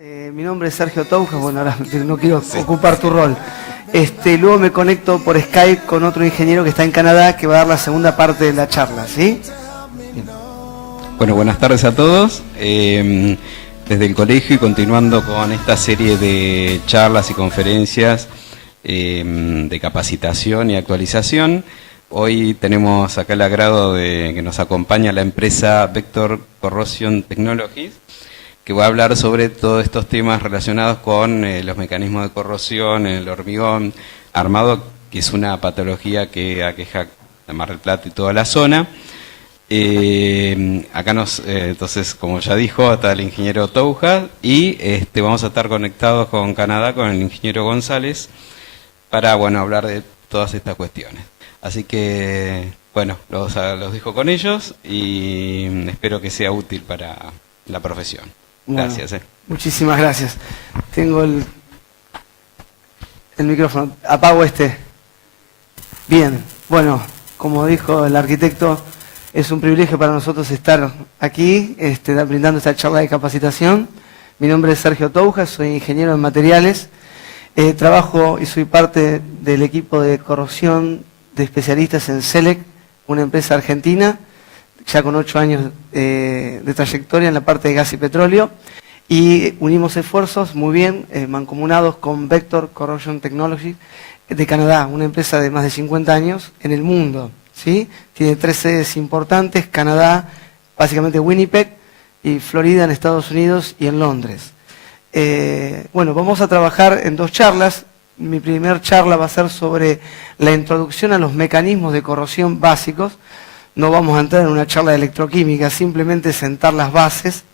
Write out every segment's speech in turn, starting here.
Mi nombre es Sergio Toujas, bueno, ahora no quiero ocupar tu rol. Luego me conecto por Skype con otro ingeniero que está en Canadá que va a dar la segunda parte de la charla, ¿sí? Bien. Bueno, buenas tardes a todos. Desde el colegio y continuando con esta serie de charlas y conferencias de capacitación y actualización, hoy tenemos acá el agrado de que nos acompaña la empresa Vector Corrosion Technologies, que va a hablar sobre todos estos temas relacionados con los mecanismos de corrosión en el hormigón armado, que es una patología que aqueja a Mar del Plata y toda la zona. Acá entonces, como ya dijo, está el ingeniero Toujas y vamos a estar conectados con Canadá, con el ingeniero González, para hablar de todas estas cuestiones. Así que, los dejo con ellos y espero que sea útil para la profesión. Gracias. Muchísimas gracias. Tengo el micrófono. Apago Bien, como dijo el arquitecto, es un privilegio para nosotros estar aquí, brindando esta charla de capacitación. Mi nombre es Sergio Toujas, soy ingeniero en materiales. Trabajo y soy parte del equipo de corrosión de especialistas en SELEC, una empresa argentina, ya con 8 años de trayectoria en la parte de gas y petróleo, y unimos esfuerzos muy bien, mancomunados con Vector Corrosion Technologies de Canadá, una empresa de más de 50 años en el mundo, ¿sí? Tiene 3 sedes importantes: Canadá, básicamente Winnipeg, y Florida en Estados Unidos y en Londres. Vamos a trabajar en 2 charlas. Mi primer charla va a ser sobre la introducción a los mecanismos de corrosión básicos. No vamos a entrar en una charla de electroquímica, simplemente sentar las bases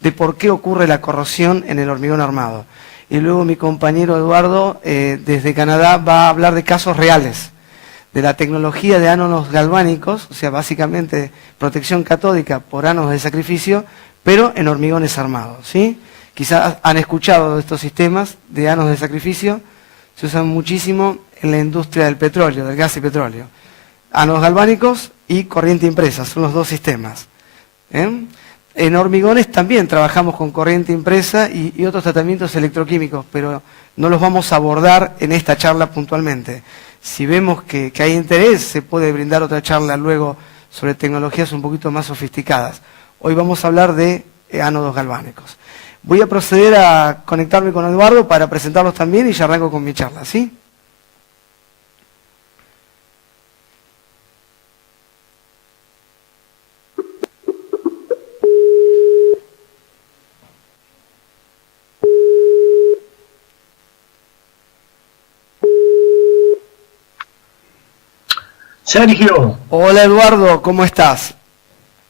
de por qué ocurre la corrosión en el hormigón armado. Y luego mi compañero Eduardo, desde Canadá, va a hablar de casos reales, de la tecnología de ánodos galvánicos, o sea, básicamente protección catódica por ánodos de sacrificio, pero en hormigones armados, ¿sí? Quizás han escuchado de estos sistemas de ánodos de sacrificio, se usan muchísimo en la industria del petróleo, del gas y petróleo. Ánodos galvánicos y corriente impresa, son los 2 sistemas. En hormigones también trabajamos con corriente impresa y otros tratamientos electroquímicos, pero no los vamos a abordar en esta charla puntualmente. Si vemos que hay interés, se puede brindar otra charla luego sobre tecnologías un poquito más sofisticadas. Hoy vamos a hablar de ánodos galvánicos. Voy a proceder a conectarme con Eduardo para presentarlos también y ya arranco con mi charla, ¿sí? Sergio. Hola Eduardo, ¿cómo estás?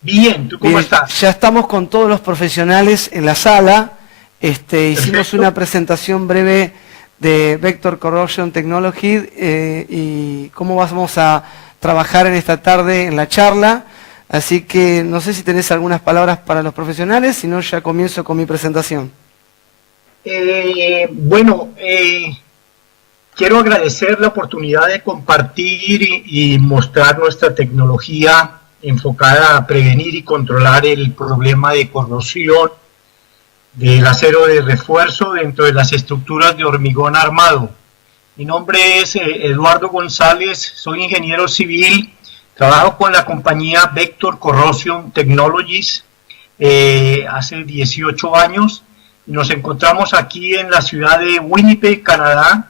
Bien, ¿tú cómo estás? Ya estamos con todos los profesionales en la sala. Hicimos una presentación breve de Vector Corrosion Technologies y cómo vamos a trabajar en esta tarde en la charla. Así que no sé si tenés algunas palabras para los profesionales, si no ya comienzo con mi presentación. Quiero agradecer la oportunidad de compartir y mostrar nuestra tecnología enfocada a prevenir y controlar el problema de corrosión del acero de refuerzo dentro de las estructuras de hormigón armado. Mi nombre es Eduardo González, soy ingeniero civil, trabajo con la compañía Vector Corrosion Technologies hace 18 años. Nos encontramos aquí en la ciudad de Winnipeg, Canadá,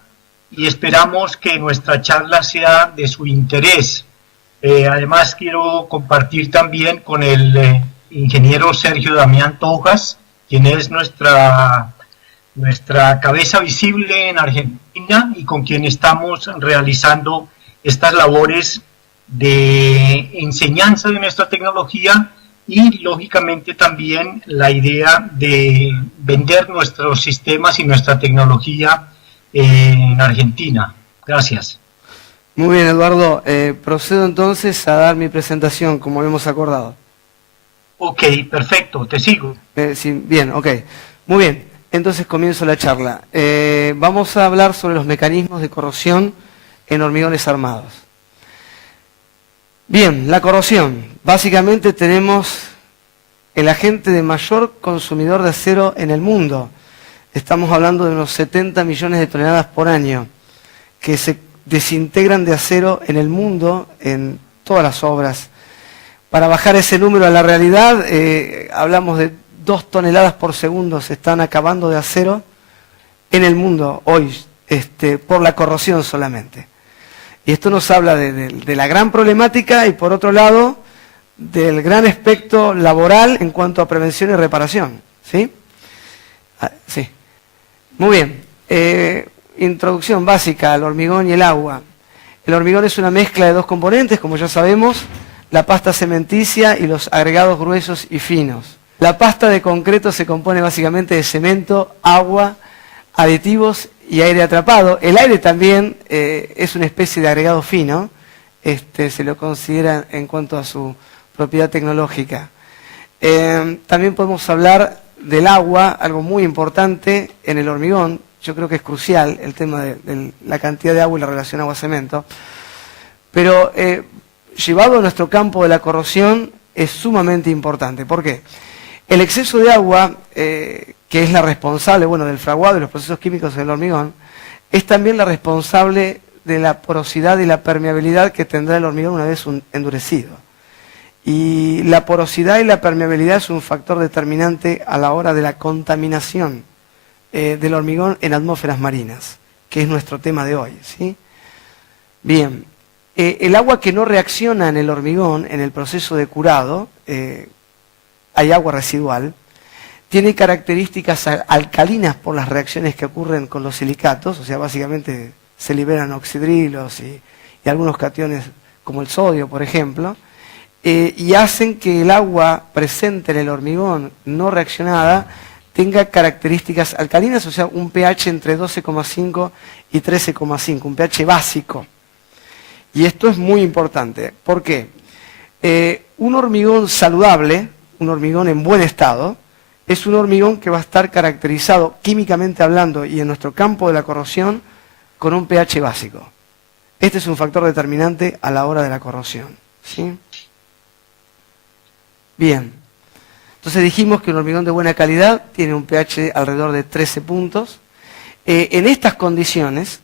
y esperamos que nuestra charla sea de su interés. Además, quiero compartir también con el ingeniero Sergio Damián Toujas, quien es nuestra cabeza visible en Argentina y con quien estamos realizando estas labores de enseñanza de nuestra tecnología y, lógicamente, también la idea de vender nuestros sistemas y nuestra tecnología en Argentina. Gracias. Muy bien, Eduardo. Procedo entonces a dar mi presentación, como habíamos acordado. Ok, perfecto, te sigo. Sí, bien, ok. Muy bien, entonces comienzo la charla. Vamos a hablar sobre los mecanismos de corrosión en hormigones armados. Bien, la corrosión. Básicamente tenemos el agente de mayor consumidor de acero en el mundo. Estamos hablando de unos 70 millones de toneladas por año que se desintegran de acero en el mundo, en todas las obras. Para bajar ese número a la realidad, hablamos de 2 toneladas por segundo se están acabando de acero en el mundo hoy, por la corrosión solamente. Y esto nos habla de la gran problemática y, por otro lado, del gran aspecto laboral en cuanto a prevención y reparación. ¿Sí? Sí. Muy bien. Introducción básica al hormigón y el agua. El hormigón es una mezcla de 2 componentes, como ya sabemos, la pasta cementicia y los agregados gruesos y finos. La pasta de concreto se compone básicamente de cemento, agua, aditivos y aire atrapado. El aire también es una especie de agregado fino, se lo considera en cuanto a su propiedad tecnológica. También podemos hablar del agua, algo muy importante en el hormigón. Yo creo que es crucial el tema de la cantidad de agua y la relación agua-cemento. Pero llevado a nuestro campo de la corrosión es sumamente importante. ¿Por qué? El exceso de agua, que es la responsable del fraguado y los procesos químicos en el hormigón, es también la responsable de la porosidad y la permeabilidad que tendrá el hormigón una vez endurecido. Y la porosidad y la permeabilidad es un factor determinante a la hora de la contaminación del hormigón en atmósferas marinas, que es nuestro tema de hoy, ¿sí? Bien, el agua que no reacciona en el hormigón, en el proceso de curado, hay agua residual, tiene características alcalinas por las reacciones que ocurren con los silicatos, o sea, básicamente se liberan oxidrilos y algunos cationes como el sodio, por ejemplo, y hacen que el agua presente en el hormigón no reaccionada tenga características alcalinas, o sea, un pH entre 12,5 y 13,5, un pH básico. Y esto es muy importante. ¿Por qué? Un hormigón saludable, un hormigón en buen estado, es un hormigón que va a estar caracterizado químicamente hablando y en nuestro campo de la corrosión con un pH básico. Este es un factor determinante a la hora de la corrosión, ¿sí? Bien. Entonces dijimos que un hormigón de buena calidad tiene un pH alrededor de 13 puntos. En estas condiciones,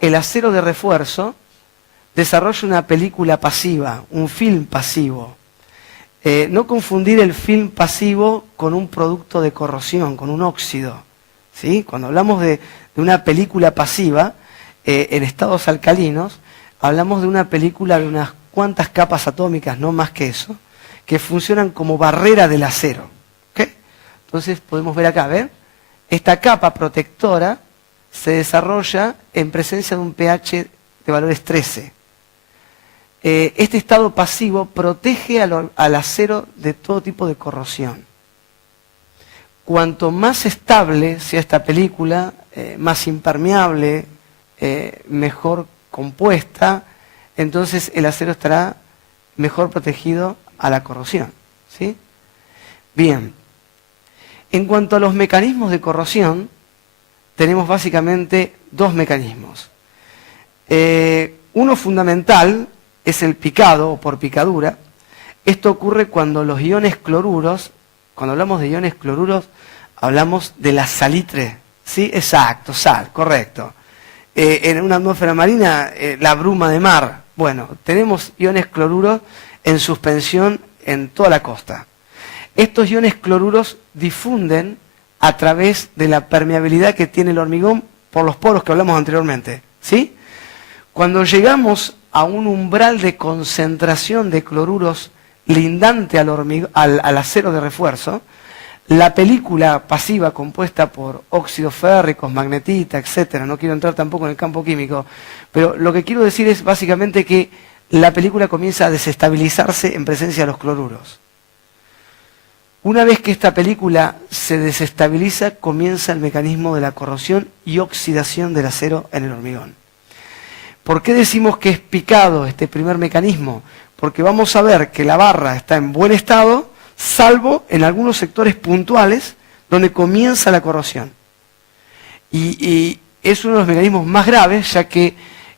el acero de refuerzo desarrolla una película pasiva, un film pasivo. No confundir el film pasivo con un producto de corrosión, con un óxido, ¿sí? Cuando hablamos de una película pasiva, en estados alcalinos, hablamos de una película de unas cuantas capas atómicas, no más que eso, que funcionan como barrera del acero. ¿Okay? Entonces podemos ver acá, ¿ven? Esta capa protectora se desarrolla en presencia de un pH de valores 13. Este estado pasivo protege al acero de todo tipo de corrosión. Cuanto más estable sea esta película, más impermeable, mejor compuesta, entonces el acero estará mejor protegido a la corrosión, ¿sí? Bien, en cuanto a los mecanismos de corrosión, tenemos básicamente 2 mecanismos. Uno fundamental es el picado o por picadura. Esto ocurre cuando los iones cloruros, cuando hablamos de iones cloruros, hablamos de la salitre, ¿sí? Exacto, sal, correcto. En una atmósfera marina, la bruma de mar. Bueno, tenemos iones cloruros en suspensión en toda la costa. Estos iones cloruros difunden a través de la permeabilidad que tiene el hormigón por los poros que hablamos anteriormente, ¿sí? Cuando llegamos a un umbral de concentración de cloruros lindante al acero de refuerzo, la película pasiva compuesta por óxidos férricos, magnetita, etcétera, no quiero entrar tampoco en el campo químico, pero lo que quiero decir es básicamente que la película comienza a desestabilizarse en presencia de los cloruros. Una vez que esta película se desestabiliza, comienza el mecanismo de la corrosión y oxidación del acero en el hormigón. ¿Por qué decimos que es picado este primer mecanismo? Porque vamos a ver que la barra está en buen estado, salvo en algunos sectores puntuales donde comienza la corrosión. Y es uno de los mecanismos más graves, ya que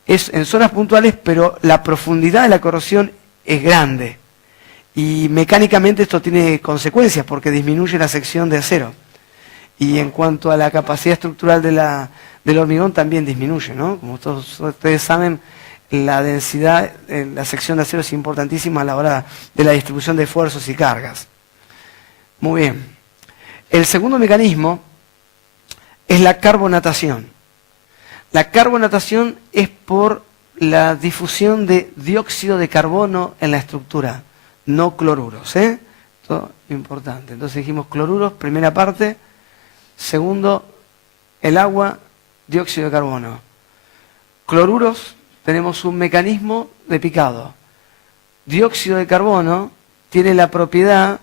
es en zonas puntuales, pero la profundidad de la corrosión es grande. Y mecánicamente esto tiene consecuencias porque disminuye la sección de acero. Y en cuanto a la capacidad estructural del hormigón también disminuye, ¿no? Como todos ustedes saben, la densidad en la sección de acero es importantísima a la hora de la distribución de esfuerzos y cargas. Muy bien. El segundo mecanismo es la carbonatación. La carbonatación es por la difusión de dióxido de carbono en la estructura, no cloruros, ¿eh? Esto es importante. Entonces dijimos cloruros, primera parte. Segundo, el agua, dióxido de carbono. Cloruros, tenemos un mecanismo de picado. Dióxido de carbono tiene la propiedad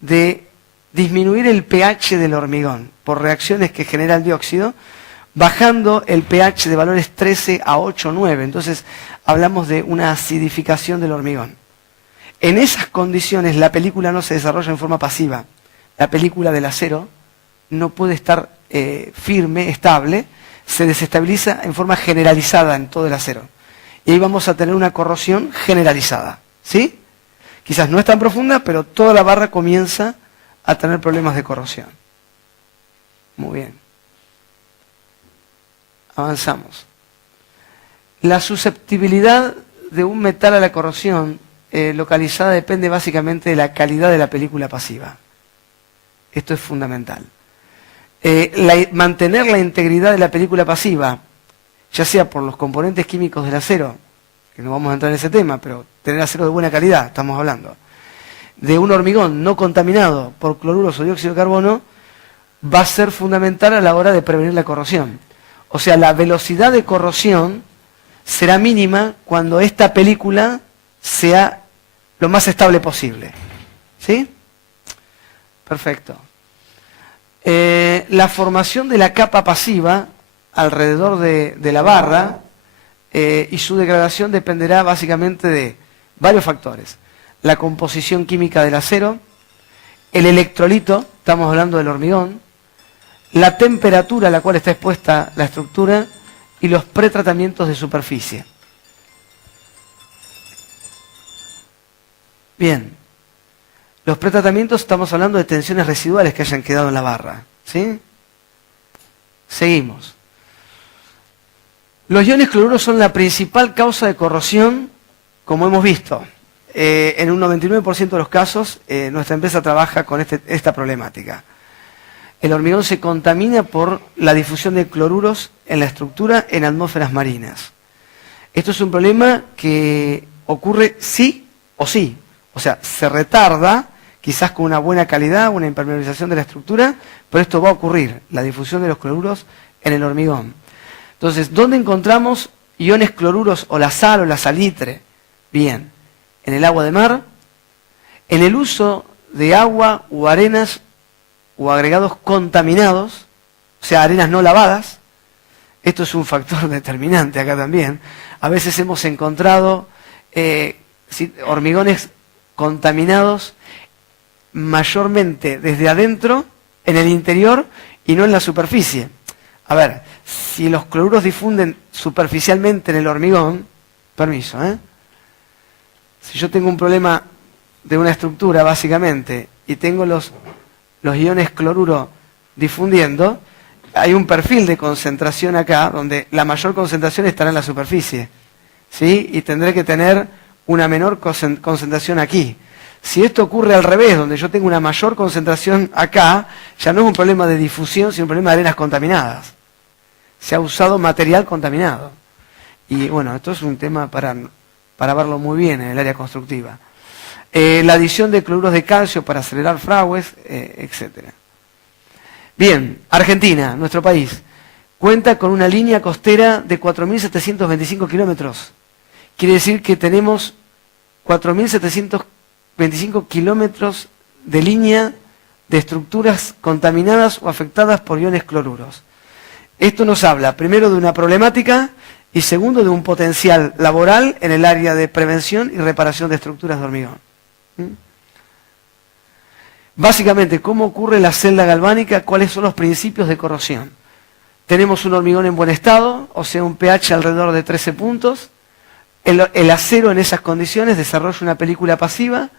de disminuir el pH del hormigón por reacciones que genera el dióxido, bajando el pH de valores 13 a 8 o 9. Entonces hablamos de una acidificación del hormigón. En esas condiciones la película no se desarrolla en forma pasiva. La película del acero no puede estar firme, estable, se desestabiliza en forma generalizada en todo el acero. Y ahí vamos a tener una corrosión generalizada, ¿sí? Quizás no es tan profunda, pero toda la barra comienza a tener problemas de corrosión. Muy bien. Avanzamos. La susceptibilidad de un metal a la corrosión localizada depende básicamente de la calidad de la película pasiva. Esto es fundamental. Mantener la integridad de la película pasiva, ya sea por los componentes químicos del acero, que no vamos a entrar en ese tema, pero tener acero de buena calidad, estamos hablando, de un hormigón no contaminado por cloruros o dióxido de carbono, va a ser fundamental a la hora de prevenir la corrosión. O sea, la velocidad de corrosión será mínima cuando esta película sea lo más estable posible. ¿Sí? Perfecto. La formación de la capa pasiva alrededor de la barra y su degradación dependerá básicamente de varios factores. La composición química del acero, el electrolito, estamos hablando del hormigón, la temperatura a la cual está expuesta la estructura y los pretratamientos de superficie. Bien, los pretratamientos estamos hablando de tensiones residuales que hayan quedado en la barra, ¿sí? Seguimos. Los iones cloruros son la principal causa de corrosión, como hemos visto. En un 99% de los casos, nuestra empresa trabaja con esta problemática. El hormigón se contamina por la difusión de cloruros en la estructura en atmósferas marinas. Esto es un problema que ocurre sí o sí. O sea, se retarda, quizás con una buena calidad, una impermeabilización de la estructura, pero esto va a ocurrir, la difusión de los cloruros en el hormigón. Entonces, ¿dónde encontramos iones cloruros o la sal o la salitre? Bien, en el agua de mar, en el uso de agua o arenas o agregados contaminados, o sea, arenas no lavadas. Esto es un factor determinante acá también. A veces hemos encontrado hormigones contaminados mayormente desde adentro, en el interior y no en la superficie. A ver, si los cloruros difunden superficialmente en el hormigón, permiso, si yo tengo un problema de una estructura básicamente y tengo los iones cloruro difundiendo, hay un perfil de concentración acá donde la mayor concentración estará en la superficie, ¿sí? Y tendré que tener una menor concentración aquí. Si esto ocurre al revés, donde yo tengo una mayor concentración acá, ya no es un problema de difusión, sino un problema de arenas contaminadas. Se ha usado material contaminado. Y bueno, esto es un tema para verlo muy bien en el área constructiva. La adición de cloruros de calcio para acelerar fraudes, etc. Bien, Argentina, nuestro país, cuenta con una línea costera de 4.725 kilómetros. Quiere decir que tenemos 4.725 kilómetros de línea de estructuras contaminadas o afectadas por iones cloruros. Esto nos habla, primero, de una problemática y segundo, de un potencial laboral en el área de prevención y reparación de estructuras de hormigón. Básicamente, ¿cómo ocurre la celda galvánica? ¿Cuáles son los principios de corrosión? Tenemos un hormigón en buen estado, o sea, un pH alrededor de 13 puntos. El acero en esas condiciones desarrolla una película pasiva,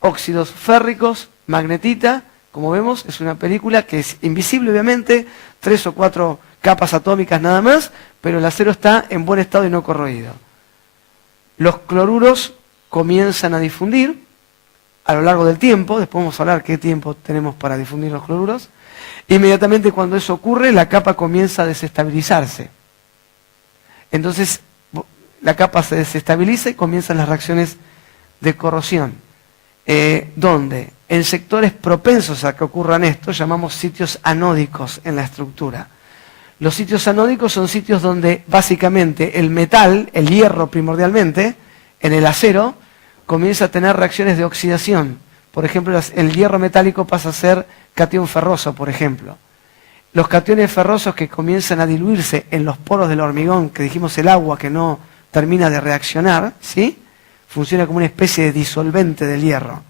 óxidos férricos, magnetita Como vemos, es una película que es invisible, obviamente, 3 o 4 capas atómicas nada más, pero el acero está en buen estado y no corroído. Los cloruros comienzan a difundir a lo largo del tiempo, después vamos a hablar qué tiempo tenemos para difundir los cloruros. Inmediatamente cuando eso ocurre, la capa comienza a desestabilizarse. Entonces, la capa se desestabiliza y comienzan las reacciones de corrosión. Donde en sectores propensos a que ocurran esto, llamamos sitios anódicos en la estructura. Los sitios anódicos son sitios donde básicamente el metal, el hierro primordialmente, en el acero, comienza a tener reacciones de oxidación. Por ejemplo, el hierro metálico pasa a ser catión ferroso, por ejemplo. Los cationes ferrosos que comienzan a diluirse en los poros del hormigón, que dijimos el agua que no termina de reaccionar, ¿sí? Funciona como una especie de disolvente del hierro.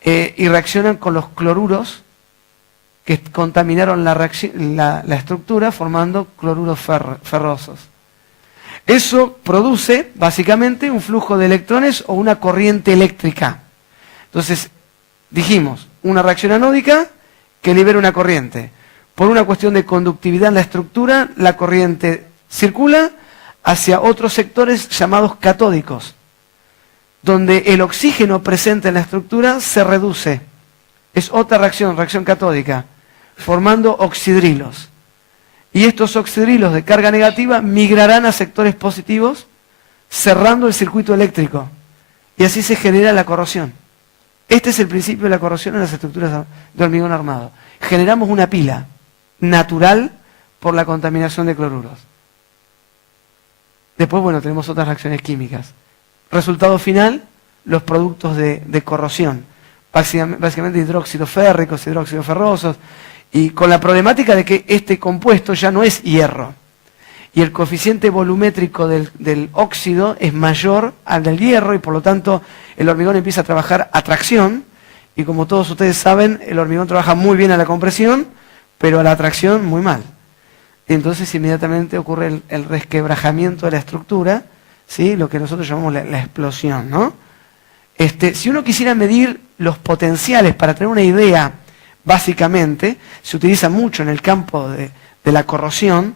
Y reaccionan con los cloruros que contaminaron la estructura formando cloruros ferrosos. Eso produce básicamente un flujo de electrones o una corriente eléctrica. Entonces, dijimos, una reacción anódica que libera una corriente. Por una cuestión de conductividad en la estructura, la corriente circula hacia otros sectores llamados catódicos, donde el oxígeno presente en la estructura se reduce. Es otra reacción catódica, formando oxidrilos. Y estos oxidrilos de carga negativa migrarán a sectores positivos, cerrando el circuito eléctrico. Y así se genera la corrosión. Este es el principio de la corrosión en las estructuras de hormigón armado. Generamos una pila natural por la contaminación de cloruros. Después, bueno, tenemos otras reacciones químicas. Resultado final, los productos de corrosión. Básicamente hidróxidos férricos, hidróxidos ferrosos, y con la problemática de que este compuesto ya no es hierro. Y el coeficiente volumétrico del óxido es mayor al del hierro y por lo tanto el hormigón empieza a trabajar a tracción. Y como todos ustedes saben, el hormigón trabaja muy bien a la compresión, pero a la tracción muy mal. Y entonces inmediatamente ocurre el resquebrajamiento de la estructura, ¿sí? Lo que nosotros llamamos la explosión, ¿no? Si uno quisiera medir los potenciales para tener una idea, básicamente, se utiliza mucho en el campo de la corrosión,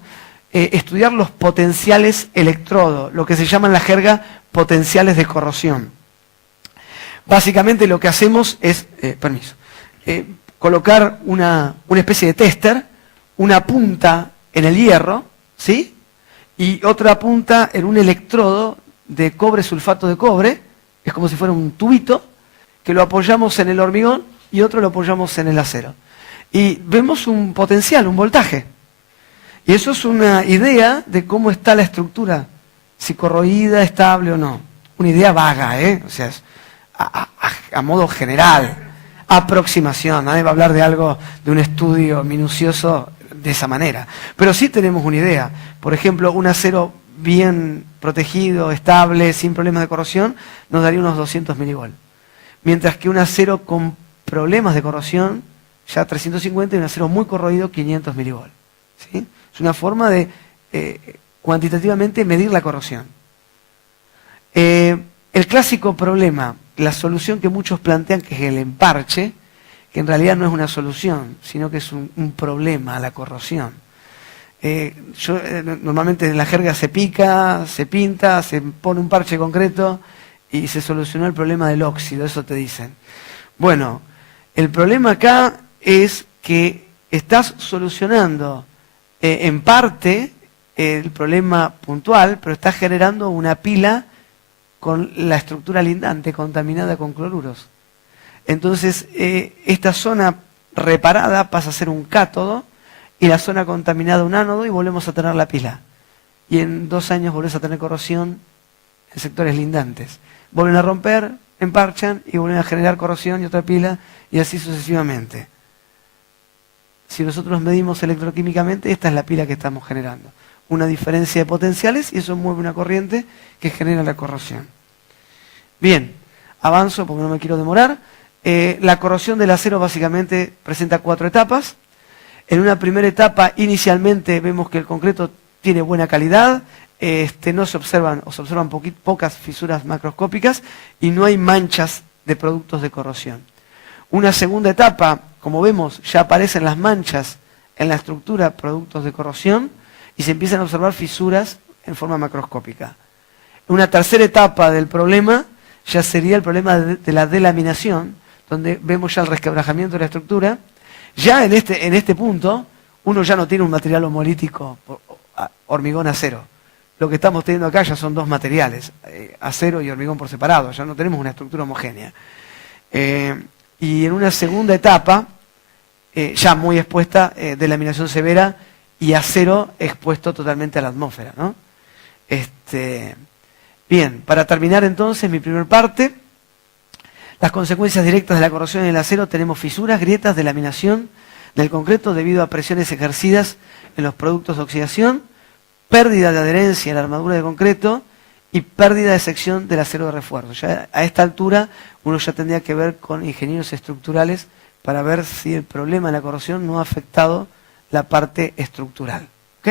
estudiar los potenciales electrodo, lo que se llama en la jerga potenciales de corrosión. Básicamente lo que hacemos es, colocar una especie de tester, una punta en el hierro, ¿sí? Y otra punta en un electrodo de cobre sulfato de cobre, es como si fuera un tubito, que lo apoyamos en el hormigón y otro lo apoyamos en el acero. Y vemos un potencial, un voltaje. Y eso es una idea de cómo está la estructura, si corroída, estable o no. Una idea vaga, O sea, es a modo general, aproximación. Nadie va a hablar de algo, de un estudio minucioso de esa manera. Pero sí tenemos una idea. Por ejemplo, un acero bien protegido, estable, sin problemas de corrosión, nos daría unos 200 milivolts. Mientras que un acero con problemas de corrosión, ya 350, y un acero muy corroído, 500 milivolts. ¿Sí? Es una forma de cuantitativamente medir la corrosión. El clásico problema, la solución que muchos plantean, que es el emparche, que en realidad no es una solución, sino que es un problema a la corrosión. Normalmente en la jerga se pica, se pinta, se pone un parche concreto y se solucionó el problema del óxido, eso te dicen. Bueno, el problema acá es que estás solucionando en parte el problema puntual, pero estás generando una pila con la estructura lindante contaminada con cloruros. Entonces, esta zona reparada pasa a ser un cátodo y la zona contaminada un ánodo y volvemos a tener la pila. Y en 2 años volvés a tener corrosión en sectores lindantes. Vuelven a romper, emparchan y vuelven a generar corrosión y otra pila y así sucesivamente. Si nosotros medimos electroquímicamente, esta es la pila que estamos generando. Una diferencia de potenciales y eso mueve una corriente que genera la corrosión. Bien, avanzo porque no me quiero demorar. La corrosión del acero básicamente presenta 4 etapas. En una primera etapa, inicialmente vemos que el concreto tiene buena calidad, no se observan pocas fisuras macroscópicas y no hay manchas de productos de corrosión. Una segunda etapa, como vemos, ya aparecen las manchas en la estructura productos de corrosión y se empiezan a observar fisuras en forma macroscópica. Una tercera etapa del problema ya sería el problema de la delaminación, donde vemos ya el resquebrajamiento de la estructura. Ya en este punto, uno ya no tiene un material homolítico, hormigón acero. Lo que estamos teniendo acá ya son dos materiales, acero y hormigón por separado, ya no tenemos una estructura homogénea. Y en una segunda etapa, ya muy expuesta, delaminación severa y acero expuesto totalmente a la atmósfera, ¿no? Bien, para terminar entonces mi primer parte, las consecuencias directas de la corrosión en el acero, tenemos fisuras, grietas, delaminación del concreto debido a presiones ejercidas en los productos de oxidación, pérdida de adherencia en la armadura de concreto y pérdida de sección del acero de refuerzo. Ya a esta altura uno ya tendría que ver con ingenieros estructurales para ver si el problema de la corrosión no ha afectado la parte estructural. ¿Ok?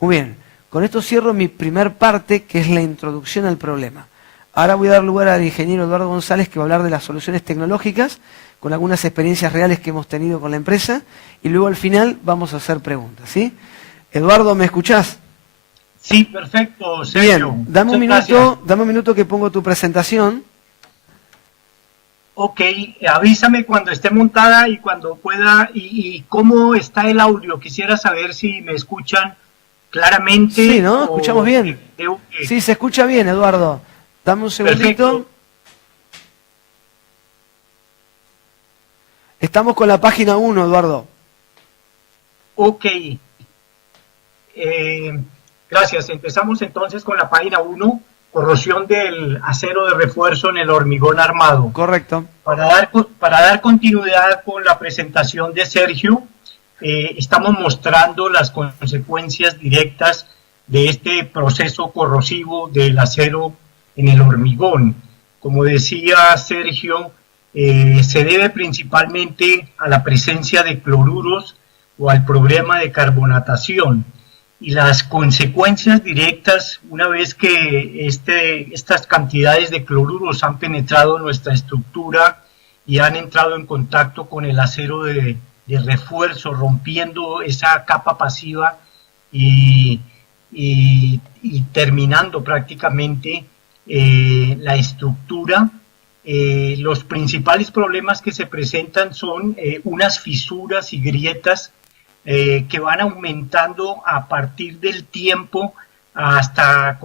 Muy bien, con esto cierro mi primer parte, que es la introducción al problema. Ahora voy a dar lugar al ingeniero Eduardo González, que va a hablar de las soluciones tecnológicas, con algunas experiencias reales que hemos tenido con la empresa, y luego al final vamos a hacer preguntas, ¿sí? Eduardo, ¿me escuchás? Sí, perfecto, Sergio. Bien, dame un minuto que pongo tu presentación. Ok, avísame cuando esté montada y cuando pueda, y cómo está el audio. Quisiera saber si me escuchan claramente. Sí, ¿no? Escuchamos bien. Sí, se escucha bien, Eduardo. Dame un segundito. Perfecto. Estamos con la página 1, Eduardo. Ok. Gracias. Empezamos entonces con la página 1, corrosión del acero de refuerzo en el hormigón armado. Correcto. Para dar continuidad con la presentación de Sergio, estamos mostrando las consecuencias directas de este proceso corrosivo del acero en el hormigón. Como decía Sergio, se debe principalmente a la presencia de cloruros o al problema de carbonatación. Y las consecuencias directas, una vez que estas cantidades de cloruros han penetrado nuestra estructura y han entrado en contacto con el acero de refuerzo, rompiendo esa capa pasiva y terminando prácticamente la estructura, los principales problemas que se presentan son unas fisuras y grietas que van aumentando a partir del tiempo hasta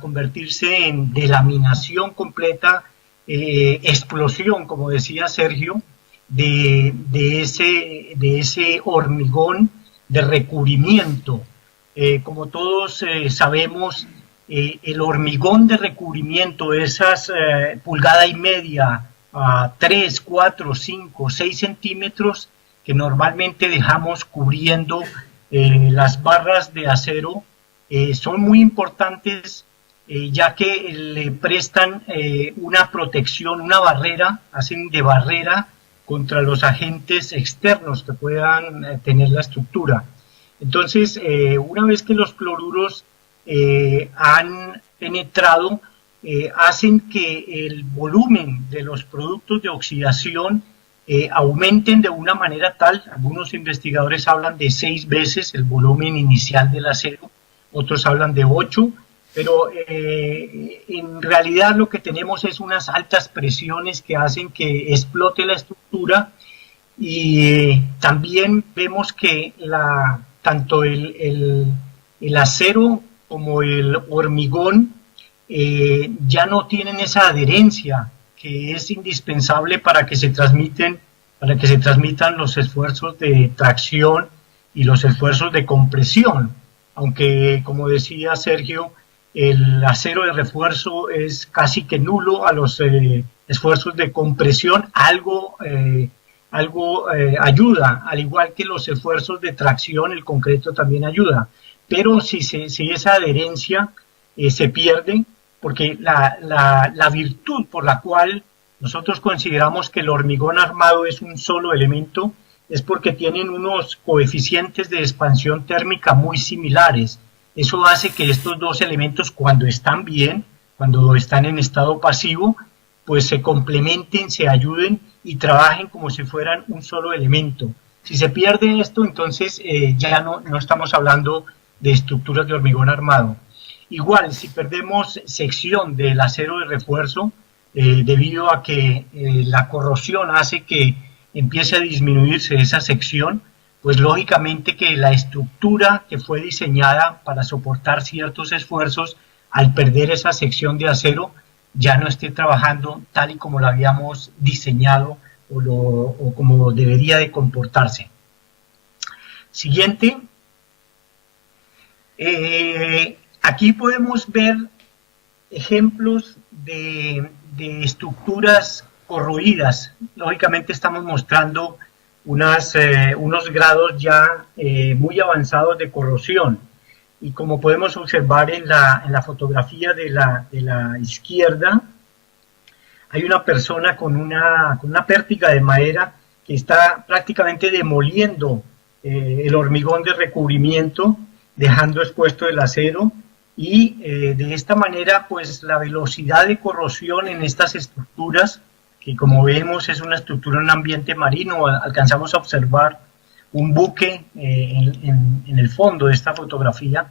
convertirse en delaminación completa, explosión, como decía Sergio, de ese hormigón de recubrimiento. Como todos sabemos, el hormigón de recubrimiento, esas pulgada y media a 3, 4, 5, 6 centímetros, que normalmente dejamos cubriendo las barras de acero, son muy importantes, ya que le prestan una protección, una barrera, hacen de barrera contra los agentes externos que puedan tener la estructura. Entonces, una vez que los cloruros han penetrado, hacen que el volumen de los productos de oxidación aumenten de una manera tal, algunos investigadores hablan de 6 veces el volumen inicial del acero, otros hablan de 8, pero en realidad lo que tenemos es unas altas presiones que hacen que explote la estructura, y también vemos que tanto el acero como el hormigón ya no tienen esa adherencia que es indispensable para que se transmitan los esfuerzos de tracción y los esfuerzos de compresión. Aunque, como decía Sergio, el acero de refuerzo es casi que nulo a los esfuerzos de compresión, algo ayuda, al igual que los esfuerzos de tracción, el concreto también ayuda. Pero si esa adherencia se pierde, porque la virtud por la cual nosotros consideramos que el hormigón armado es un solo elemento es porque tienen unos coeficientes de expansión térmica muy similares. Eso hace que estos dos elementos, cuando están bien, cuando están en estado pasivo, pues se complementen, se ayuden y trabajen como si fueran un solo elemento. Si se pierde esto, entonces ya no estamos hablando de estructuras de hormigón armado. Igual, si perdemos sección del acero de refuerzo, debido a que la corrosión hace que empiece a disminuirse esa sección, pues lógicamente que la estructura que fue diseñada para soportar ciertos esfuerzos, al perder esa sección de acero, ya no esté trabajando tal y como la habíamos diseñado o como debería de comportarse. Siguiente. Aquí podemos ver ejemplos de estructuras corroídas. Lógicamente estamos mostrando unos grados ya muy avanzados de corrosión. Y como podemos observar en la fotografía de la izquierda, hay una persona con una pértiga de madera que está prácticamente demoliendo el hormigón de recubrimiento, dejando expuesto el acero, y de esta manera pues la velocidad de corrosión en estas estructuras, que como vemos es una estructura en un ambiente marino, alcanzamos a observar un buque en el fondo de esta fotografía,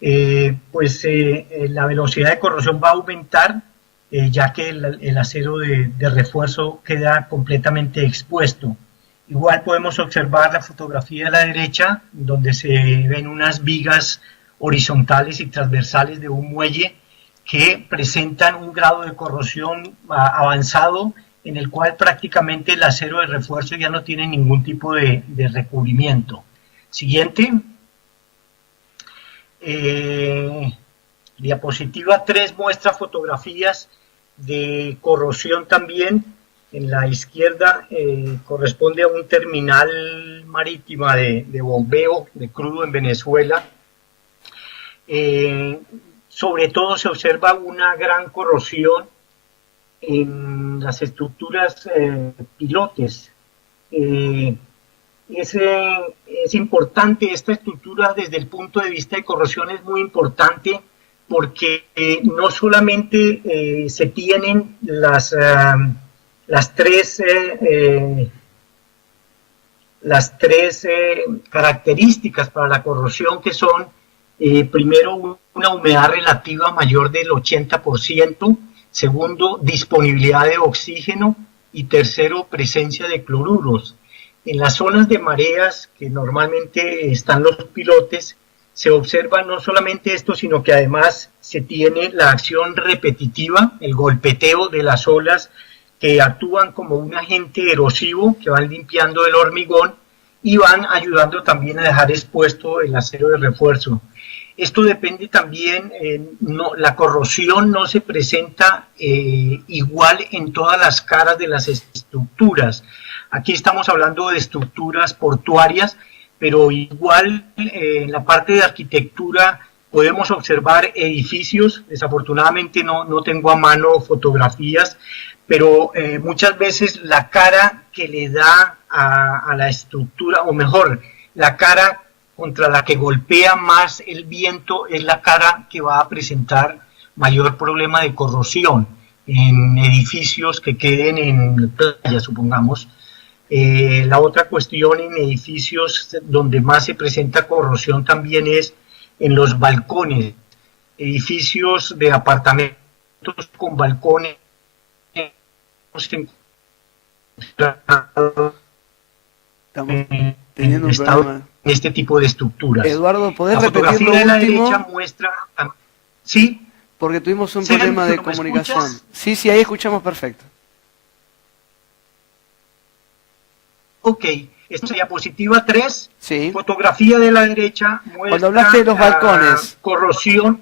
la velocidad de corrosión va a aumentar, ya que el acero de refuerzo queda completamente expuesto. Igual podemos observar la fotografía de la derecha, donde se ven unas vigas horizontales y transversales de un muelle que presentan un grado de corrosión avanzado, en el cual prácticamente el acero de refuerzo ya no tiene ningún tipo de recubrimiento. Siguiente. Diapositiva 3 muestra fotografías de corrosión también. En la izquierda corresponde a un terminal marítimo de bombeo de crudo en Venezuela. Sobre todo se observa una gran corrosión en las estructuras pilotes. Es importante esta estructura desde el punto de vista de corrosión, es muy importante porque no solamente se tienen las tres características para la corrosión, que son primero una humedad relativa mayor del 80%, segundo disponibilidad de oxígeno y tercero presencia de cloruros. En las zonas de mareas que normalmente están los pilotes, se observa no solamente esto, sino que además se tiene la acción repetitiva, el golpeteo de las olas que actúan como un agente erosivo que van limpiando el hormigón y van ayudando también a dejar expuesto el acero de refuerzo. Esto depende también, la corrosión no se presenta igual en todas las caras de las estructuras. Aquí estamos hablando de estructuras portuarias, pero igual en la parte de arquitectura podemos observar edificios. Desafortunadamente no tengo a mano fotografías, pero muchas veces la cara que le da a la estructura, o mejor, la cara contra la que golpea más el viento es la cara que va a presentar mayor problema de corrosión en edificios que queden en playa, supongamos. La otra cuestión en edificios donde más se presenta corrosión también es en los balcones, edificios de apartamentos con balcones. Estamos teniendo un problema. Este tipo de estructuras. Eduardo, ¿podés repetir lo último? La derecha muestra... ¿Sí? Porque tuvimos un problema de comunicación. Sí, ahí escuchamos perfecto. Ok, esta es la diapositiva 3. Sí. Fotografía de la derecha muestra... Cuando hablaste de los balcones. Corrosión.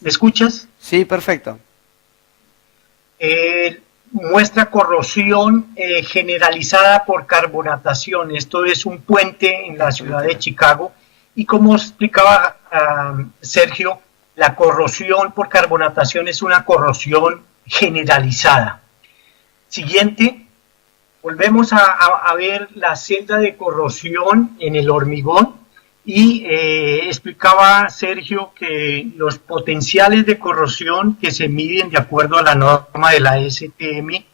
¿Me escuchas? Sí, perfecto. Muestra corrosión generalizada por carbonatación. Esto es un puente en la ciudad de Chicago y como explicaba Sergio, la corrosión por carbonatación es una corrosión generalizada. Siguiente, volvemos a ver la celda de corrosión en el hormigón Y explicaba Sergio que los potenciales de corrosión que se miden de acuerdo a la norma de la STM,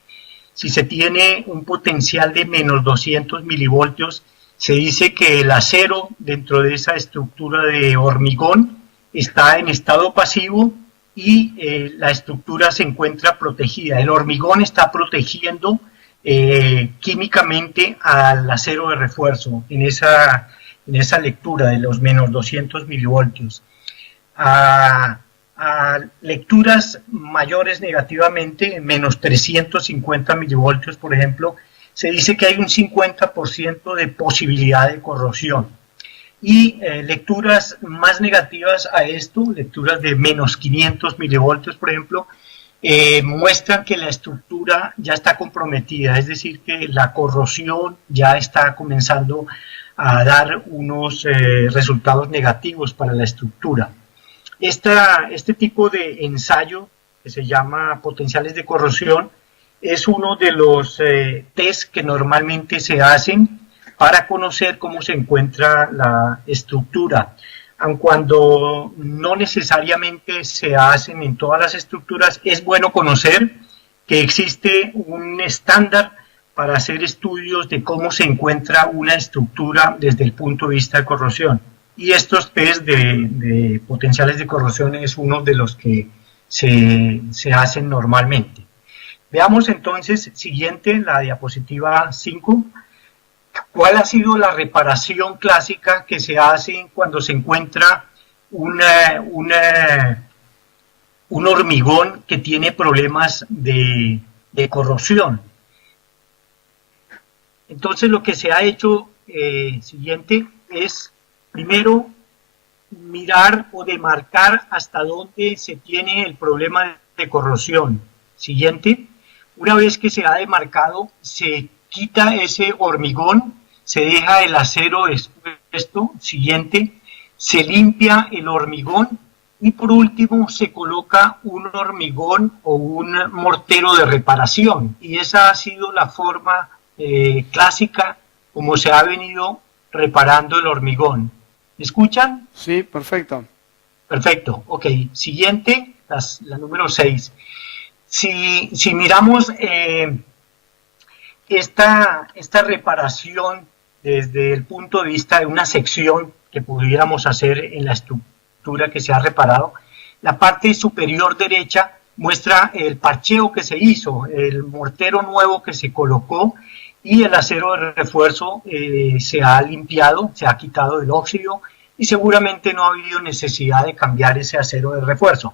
si se tiene un potencial de menos 200 milivoltios, se dice que el acero dentro de esa estructura de hormigón está en estado pasivo y la estructura se encuentra protegida. El hormigón está protegiendo químicamente al acero de refuerzo en esa lectura de los menos 200 milivoltios. A lecturas mayores negativamente, menos 350 milivoltios, por ejemplo, se dice que hay un 50% de posibilidad de corrosión. Y lecturas más negativas a esto, lecturas de menos 500 milivoltios, por ejemplo, muestran que la estructura ya está comprometida, es decir, que la corrosión ya está comenzando a dar unos resultados negativos para la estructura. Este tipo de ensayo, que se llama potenciales de corrosión, es uno de los test que normalmente se hacen para conocer cómo se encuentra la estructura. Aun cuando no necesariamente se hacen en todas las estructuras, es bueno conocer que existe un estándar para hacer estudios de cómo se encuentra una estructura desde el punto de vista de corrosión. Y estos test de potenciales de corrosión es uno de los que se hacen normalmente. Veamos entonces, siguiente, la diapositiva 5. ¿Cuál ha sido la reparación clásica que se hace cuando se encuentra un hormigón que tiene problemas de corrosión? Entonces lo que se ha hecho, siguiente, es primero mirar o demarcar hasta dónde se tiene el problema de corrosión. Siguiente, una vez que se ha demarcado, se quita ese hormigón, se deja el acero expuesto. Siguiente, se limpia el hormigón y por último se coloca un hormigón o un mortero de reparación. Y esa ha sido la forma clásica como se ha venido reparando el hormigón. ¿Me escuchan? Sí, perfecto. Perfecto, ok. Siguiente, la número 6. Si miramos esta reparación desde el punto de vista de una sección que pudiéramos hacer en la estructura que se ha reparado, la parte superior derecha muestra el parcheo que se hizo, el mortero nuevo que se colocó y el acero de refuerzo se ha limpiado, se ha quitado el óxido y seguramente no ha habido necesidad de cambiar ese acero de refuerzo.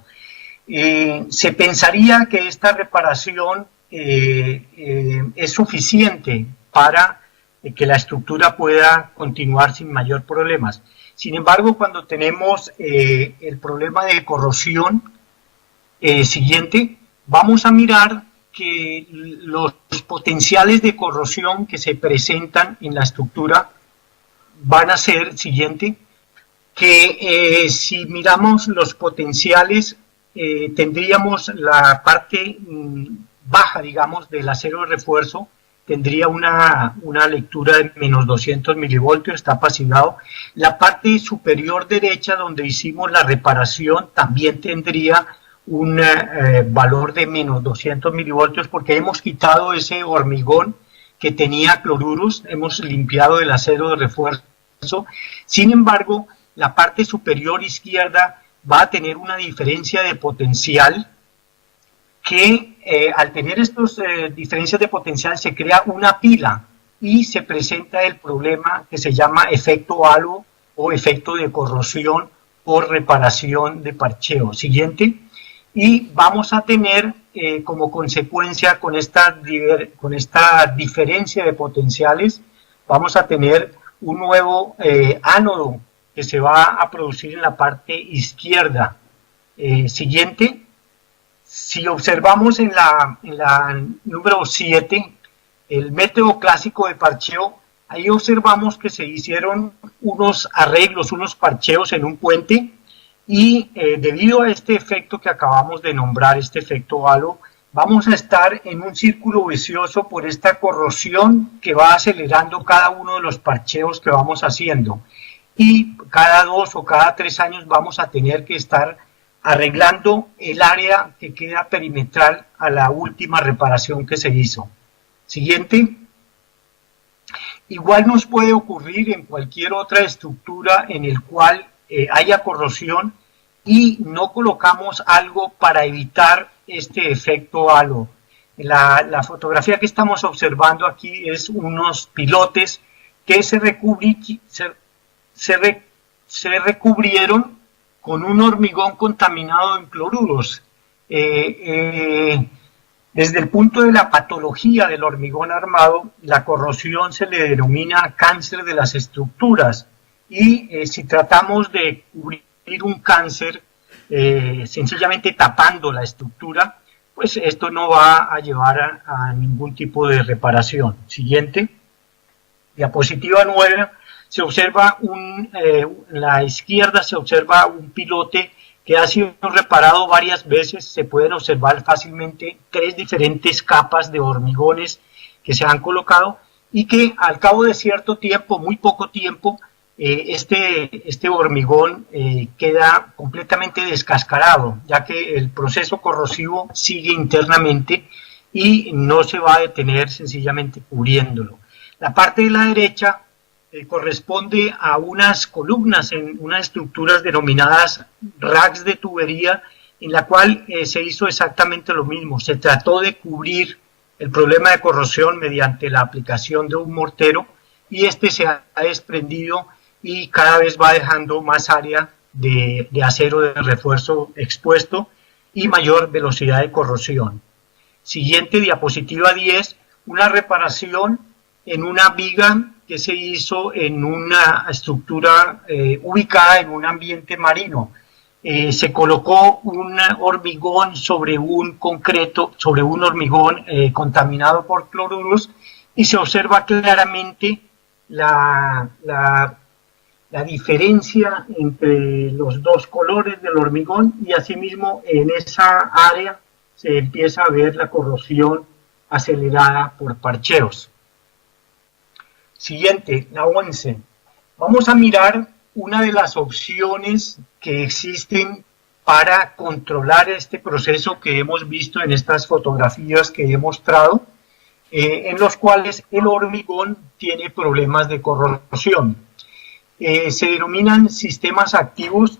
Se pensaría que esta reparación es suficiente para que la estructura pueda continuar sin mayor problemas. Sin embargo, cuando tenemos el problema de corrosión, siguiente, vamos a mirar que los potenciales de corrosión que se presentan en la estructura van a ser, siguiente, que si miramos los potenciales, tendríamos la parte baja, digamos, del acero de refuerzo, tendría una lectura de menos 200 milivoltios, está apaciguado. La parte superior derecha, donde hicimos la reparación, también tendría un valor de menos 200 milivoltios porque hemos quitado ese hormigón que tenía cloruros, hemos limpiado el acero de refuerzo. Sin embargo, la parte superior izquierda va a tener una diferencia de potencial que al tener estas diferencias de potencial se crea una pila y se presenta el problema que se llama efecto halo o efecto de corrosión por reparación de parcheo. Siguiente. Y vamos a tener como consecuencia con esta diferencia de potenciales, vamos a tener un nuevo ánodo que se va a producir en la parte izquierda. Siguiente, si observamos en la número 7, el método clásico de parcheo, ahí observamos que se hicieron unos arreglos, unos parcheos en un puente, y debido a este efecto que acabamos de nombrar, este efecto halo, vamos a estar en un círculo vicioso por esta corrosión que va acelerando cada uno de los parcheos que vamos haciendo. y cada 2 o cada 3 años vamos a tener que estar arreglando el área que queda perimetral a la última reparación que se hizo. Siguiente. Igual nos puede ocurrir en cualquier otra estructura en el cual haya corrosión y no colocamos algo para evitar este efecto halo. La fotografía que estamos observando aquí es unos pilotes que se recubrieron con un hormigón contaminado en cloruros. Desde el punto de la patología del hormigón armado, la corrosión se le denomina cáncer de las estructuras y si tratamos de cubrir un cáncer sencillamente tapando la estructura, pues esto no va a llevar a ningún tipo de reparación. Siguiente. Diapositiva 9. Se observa en la izquierda se observa un pilote que ha sido reparado varias veces. Se pueden observar fácilmente 3 diferentes capas de hormigones que se han colocado y que al cabo de cierto tiempo, muy poco tiempo, este hormigón queda completamente descascarado, ya que el proceso corrosivo sigue internamente y no se va a detener sencillamente cubriéndolo. La parte de la derecha corresponde a unas columnas en unas estructuras denominadas racks de tubería, en la cual se hizo exactamente lo mismo. Se trató de cubrir el problema de corrosión mediante la aplicación de un mortero y este se ha desprendido y cada vez va dejando más área de acero de refuerzo expuesto y mayor velocidad de corrosión. Siguiente, diapositiva 10, una reparación en una viga que se hizo en una estructura ubicada en un ambiente marino. Se colocó un hormigón sobre un concreto, sobre un hormigón contaminado por cloruros y se observa claramente la diferencia entre los dos colores del hormigón y asimismo en esa área se empieza a ver la corrosión acelerada por parcheos. Siguiente, la 11. Vamos a mirar una de las opciones que existen para controlar este proceso que hemos visto en estas fotografías que he mostrado, en los cuales el hormigón tiene problemas de corrosión. Se denominan sistemas activos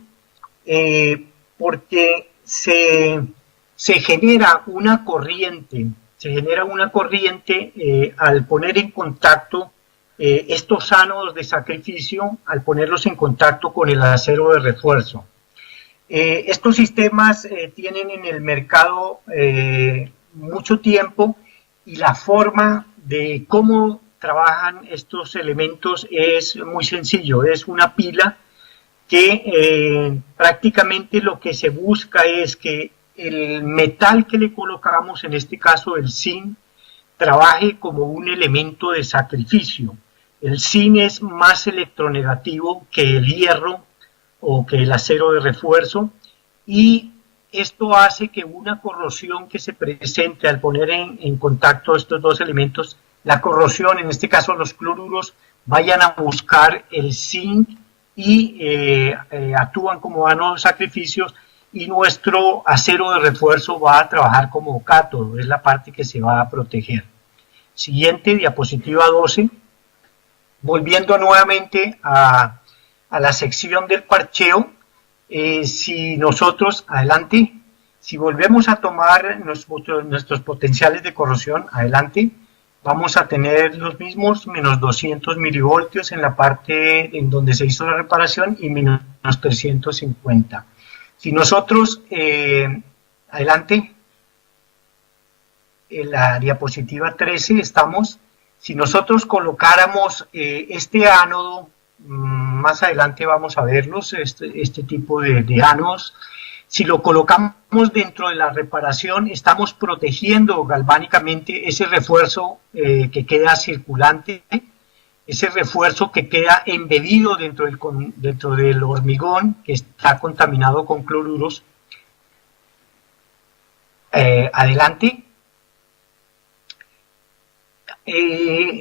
porque se genera una corriente, al poner en contacto estos ánodos de sacrificio, al ponerlos en contacto con el acero de refuerzo. Estos sistemas tienen en el mercado mucho tiempo y la forma de cómo trabajan estos elementos es muy sencillo. Es una pila que prácticamente lo que se busca es que el metal que le colocamos, en este caso el zinc, trabaje como un elemento de sacrificio. El zinc es más electronegativo que el hierro o que el acero de refuerzo y esto hace que una corrosión que se presente al poner en contacto estos dos elementos, la corrosión, en este caso los cloruros, vayan a buscar el zinc y actúan como ánodos sacrificios y nuestro acero de refuerzo va a trabajar como cátodo, es la parte que se va a proteger. Siguiente, diapositiva 12. Volviendo nuevamente a la sección del parcheo, si nosotros, adelante, si volvemos a tomar nuestros potenciales de corrosión, adelante, vamos a tener los mismos, menos 200 milivoltios en la parte en donde se hizo la reparación y menos 350. Si nosotros, adelante, en la diapositiva 13 estamos, si nosotros colocáramos este ánodo, más adelante vamos a verlos, este tipo de ánodos, si lo colocamos dentro de la reparación, estamos protegiendo galvánicamente ese refuerzo que queda circulante, ese refuerzo que queda embebido dentro del hormigón que está contaminado con cloruros. Adelante.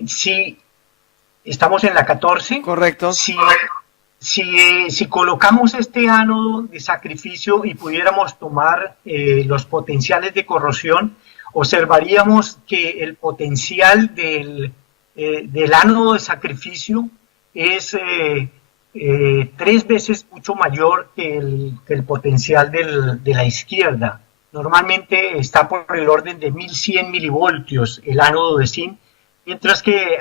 Si estamos en la 14. Correcto. Si colocamos este ánodo de sacrificio y pudiéramos tomar los potenciales de corrosión, observaríamos que el potencial del ánodo de sacrificio es 3 veces mucho mayor que el potencial de la izquierda. Normalmente está por el orden de 1100 milivoltios el ánodo de zinc, mientras que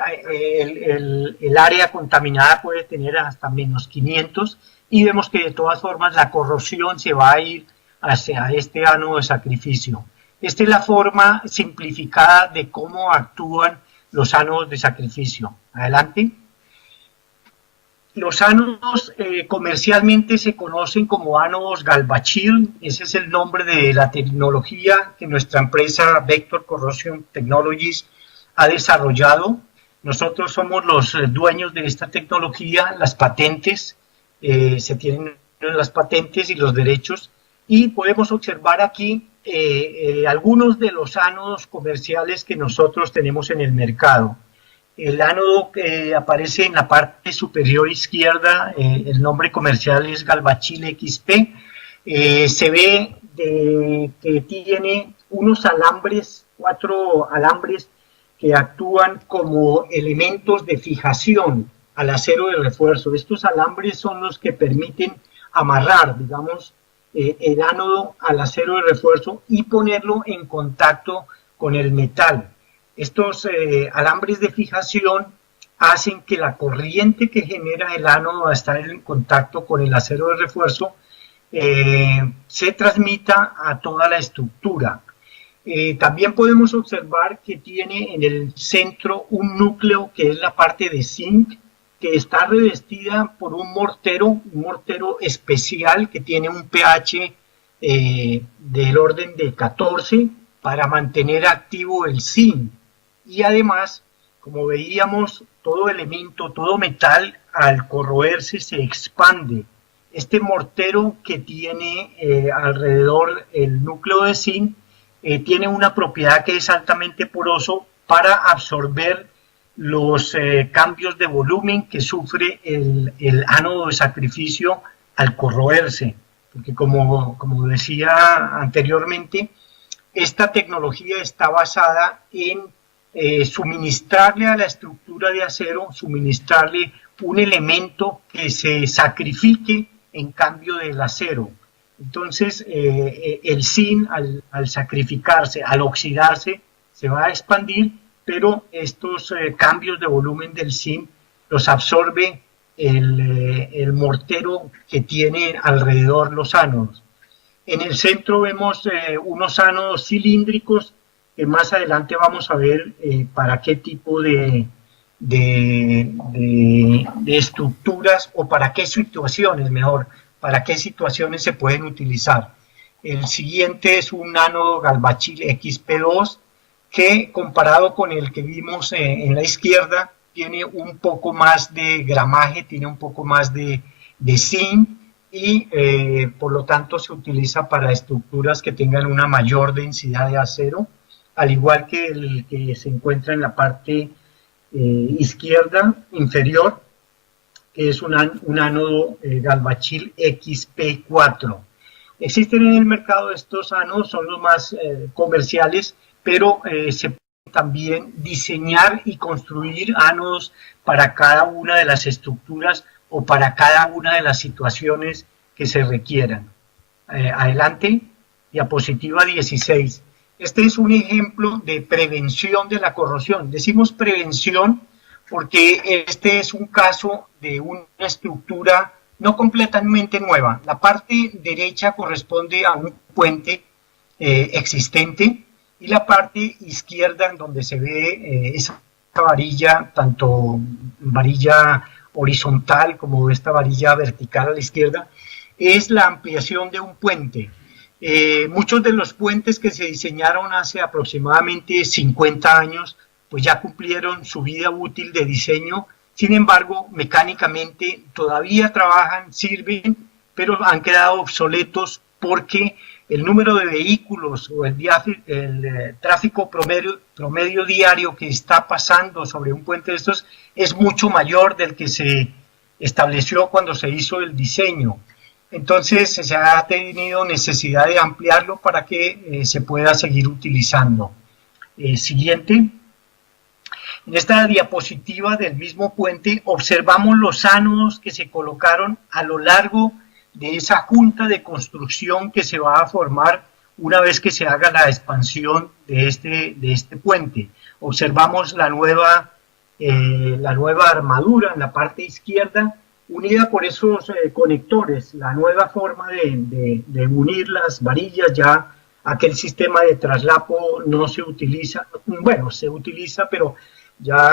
el área contaminada puede tener hasta menos 500, y vemos que de todas formas la corrosión se va a ir hacia este ánodo de sacrificio. Esta es la forma simplificada de cómo actúan los ánodos de sacrificio. Adelante. Los ánodos comercialmente se conocen como ánodos Galvachil. Ese es el nombre de la tecnología que nuestra empresa Vector Corrosion Technologies ha desarrollado. Nosotros somos los dueños de esta tecnología, las patentes, se tienen las patentes y los derechos, y podemos observar aquí algunos de los ánodos comerciales que nosotros tenemos en el mercado. El ánodo que aparece en la parte superior izquierda, el nombre comercial es Galvachil XP, se ve que tiene unos alambres, 4 alambres que actúan como elementos de fijación al acero de refuerzo. Estos alambres son los que permiten amarrar, digamos, el ánodo al acero de refuerzo y ponerlo en contacto con el metal. Estos alambres de fijación hacen que la corriente que genera el ánodo al estar en contacto con el acero de refuerzo se transmita a toda la estructura. También podemos observar que tiene en el centro un núcleo que es la parte de zinc, que está revestida por un mortero especial que tiene un pH del orden de 14 para mantener activo el zinc. Y además, como veíamos, todo elemento, todo metal al corroerse se expande. Este mortero que tiene alrededor el núcleo de zinc tiene una propiedad que es altamente poroso para absorber los cambios de volumen que sufre el ánodo de sacrificio al corroerse. Porque como decía anteriormente, esta tecnología está basada en suministrarle a la estructura de acero, suministrarle un elemento que se sacrifique en cambio del acero. Entonces, el zinc al sacrificarse, al oxidarse, se va a expandir, pero estos cambios de volumen del zinc los absorbe el mortero que tiene alrededor los ánodos. En el centro vemos unos ánodos cilíndricos que más adelante vamos a ver para qué tipo de estructuras o para qué situaciones, mejor, para qué situaciones se pueden utilizar. El siguiente es un ánodo Galvachil XP2 que comparado con el que vimos en la izquierda tiene un poco más de gramaje, tiene un poco más de zinc y por lo tanto se utiliza para estructuras que tengan una mayor densidad de acero, al igual que el que se encuentra en la parte izquierda inferior, que es un ánodo Galvachil XP4. Existen en el mercado estos ánodos, son los más comerciales, pero se puede también diseñar y construir ánodos para cada una de las estructuras o para cada una de las situaciones que se requieran. Adelante, diapositiva 16. Este es un ejemplo de prevención de la corrosión. Decimos prevención porque este es un caso de una estructura no completamente nueva. La parte derecha corresponde a un puente existente y la parte izquierda en donde se ve esa varilla, tanto varilla horizontal como esta varilla vertical a la izquierda, es la ampliación de un puente. Muchos de los puentes que se diseñaron hace aproximadamente 50 años, pues ya cumplieron su vida útil de diseño. Sin embargo, mecánicamente todavía trabajan, sirven, pero han quedado obsoletos porque el número de vehículos o el tráfico promedio diario que está pasando sobre un puente de estos es mucho mayor del que se estableció cuando se hizo el diseño. Entonces se ha tenido necesidad de ampliarlo para que se pueda seguir utilizando. Siguiente. En esta diapositiva del mismo puente observamos los ánodos que se colocaron a lo largo de esa junta de construcción que se va a formar una vez que se haga la expansión de este puente. Observamos la nueva armadura en la parte izquierda, unida por esos conectores, la nueva forma de unir las varillas. Ya aquel sistema de traslapo no se utiliza, bueno, se utiliza, pero ya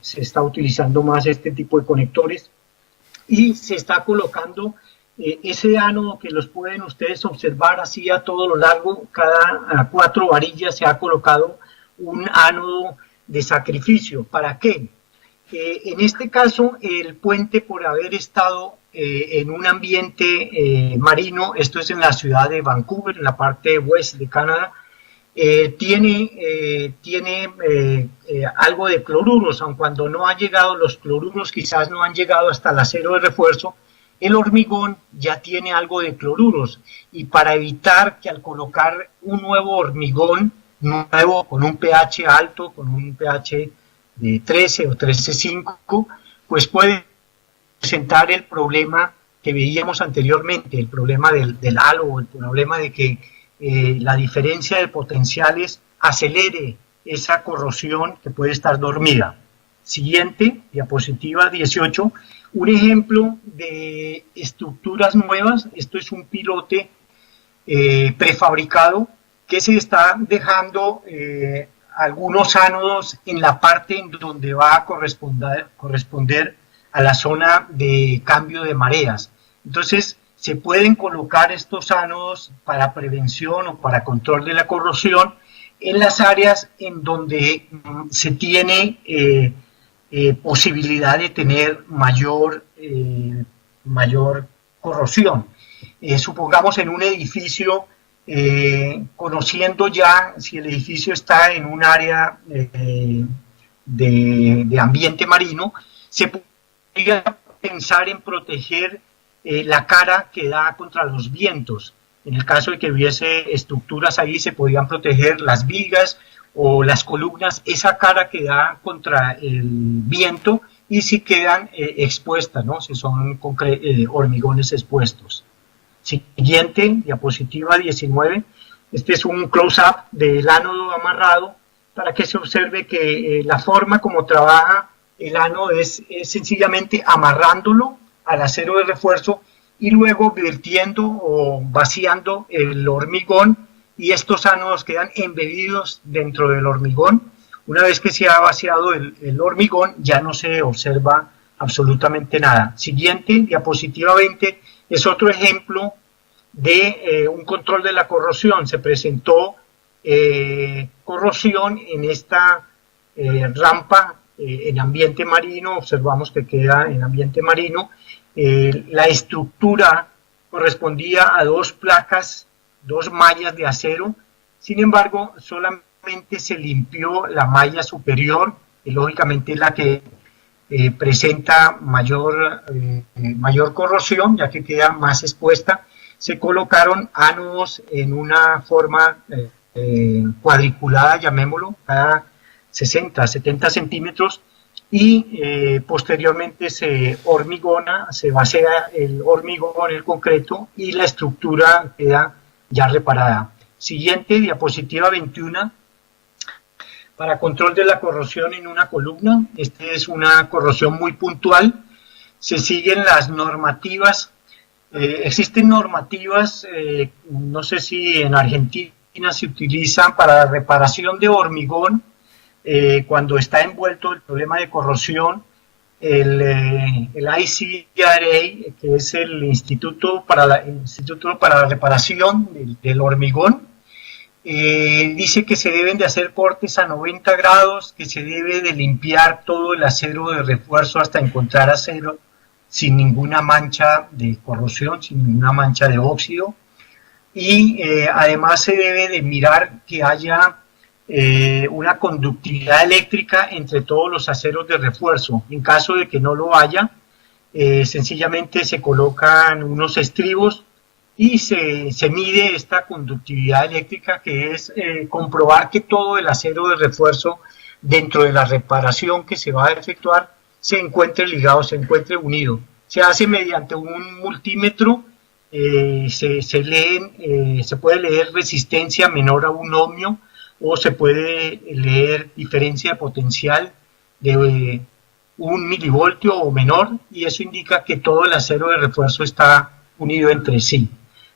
se está utilizando más este tipo de conectores, y se está colocando ese ánodo que los pueden ustedes observar así a todo lo largo. Cada 4 varillas se ha colocado un ánodo de sacrificio. ¿Para qué? En este caso, el puente, por haber estado en un ambiente marino, esto es en la ciudad de Vancouver, en la parte oeste de Canadá, tiene algo de cloruros, aun cuando no han llegado los cloruros, quizás no han llegado hasta el acero de refuerzo. El hormigón ya tiene algo de cloruros, y para evitar que al colocar un nuevo hormigón nuevo con un pH alto, con un pH de 13 o 13,5, pues puede presentar el problema que veíamos anteriormente, el problema del halo, el problema de que la diferencia de potenciales acelere esa corrosión que puede estar dormida. Siguiente, diapositiva 18, un ejemplo de estructuras nuevas. Esto es un pilote prefabricado que se está dejando algunos ánodos en la parte en donde va a corresponder a la zona de cambio de mareas. Entonces, se pueden colocar estos ánodos para prevención o para control de la corrosión en las áreas en donde se tiene posibilidad de tener mayor corrosión. Supongamos en un edificio, conociendo ya si el edificio está en un área de ambiente marino, se podría pensar en proteger la cara que da contra los vientos. En el caso de que hubiese estructuras ahí, se podían proteger las vigas o las columnas, esa cara que da contra el viento, y si quedan expuestas, ¿no? Si son hormigones expuestos. Siguiente, diapositiva 19. Este es un close-up del ánodo amarrado, para que se observe que la forma como trabaja el ánodo es sencillamente amarrándolo al acero de refuerzo y luego vertiendo o vaciando el hormigón, y estos ánodos quedan embebidos dentro del hormigón. Una vez que se ha vaciado el hormigón, ya no se observa absolutamente nada. Siguiente, diapositiva 20, es otro ejemplo de un control de la corrosión. Se presentó corrosión en esta rampa en ambiente marino. Observamos que queda en ambiente marino. La estructura correspondía a 2 placas, 2 mallas de acero. Sin embargo, solamente se limpió la malla superior, y lógicamente la que presenta mayor corrosión, ya que queda más expuesta. Se colocaron ánodos en una forma cuadriculada, llamémoslo, cada 60, 70 centímetros, y posteriormente se hormigona, se vacía el hormigón, el concreto, y la estructura queda ya reparada. Siguiente, diapositiva 21. Para control de la corrosión en una columna. Esta es una corrosión muy puntual. Se siguen las normativas. Existen normativas, no sé si en Argentina se utilizan para la reparación de hormigón cuando está envuelto el problema de corrosión. El ICRA, que es el Instituto para la Reparación del Hormigón, dice que se deben de hacer cortes a 90 grados, que se debe de limpiar todo el acero de refuerzo hasta encontrar acero sin ninguna mancha de corrosión, sin ninguna mancha de óxido, y además se debe de mirar que haya una conductividad eléctrica entre todos los aceros de refuerzo. En caso de que no lo haya, sencillamente se colocan unos estribos y se mide esta conductividad eléctrica, que es comprobar que todo el acero de refuerzo dentro de la reparación que se va a efectuar se encuentre ligado, se encuentre unido. Se hace mediante un multímetro, se puede leer resistencia menor a 1 ohmio, o se puede leer diferencia de potencial de 1 milivoltio o menor, y eso indica que todo el acero de refuerzo está unido entre sí.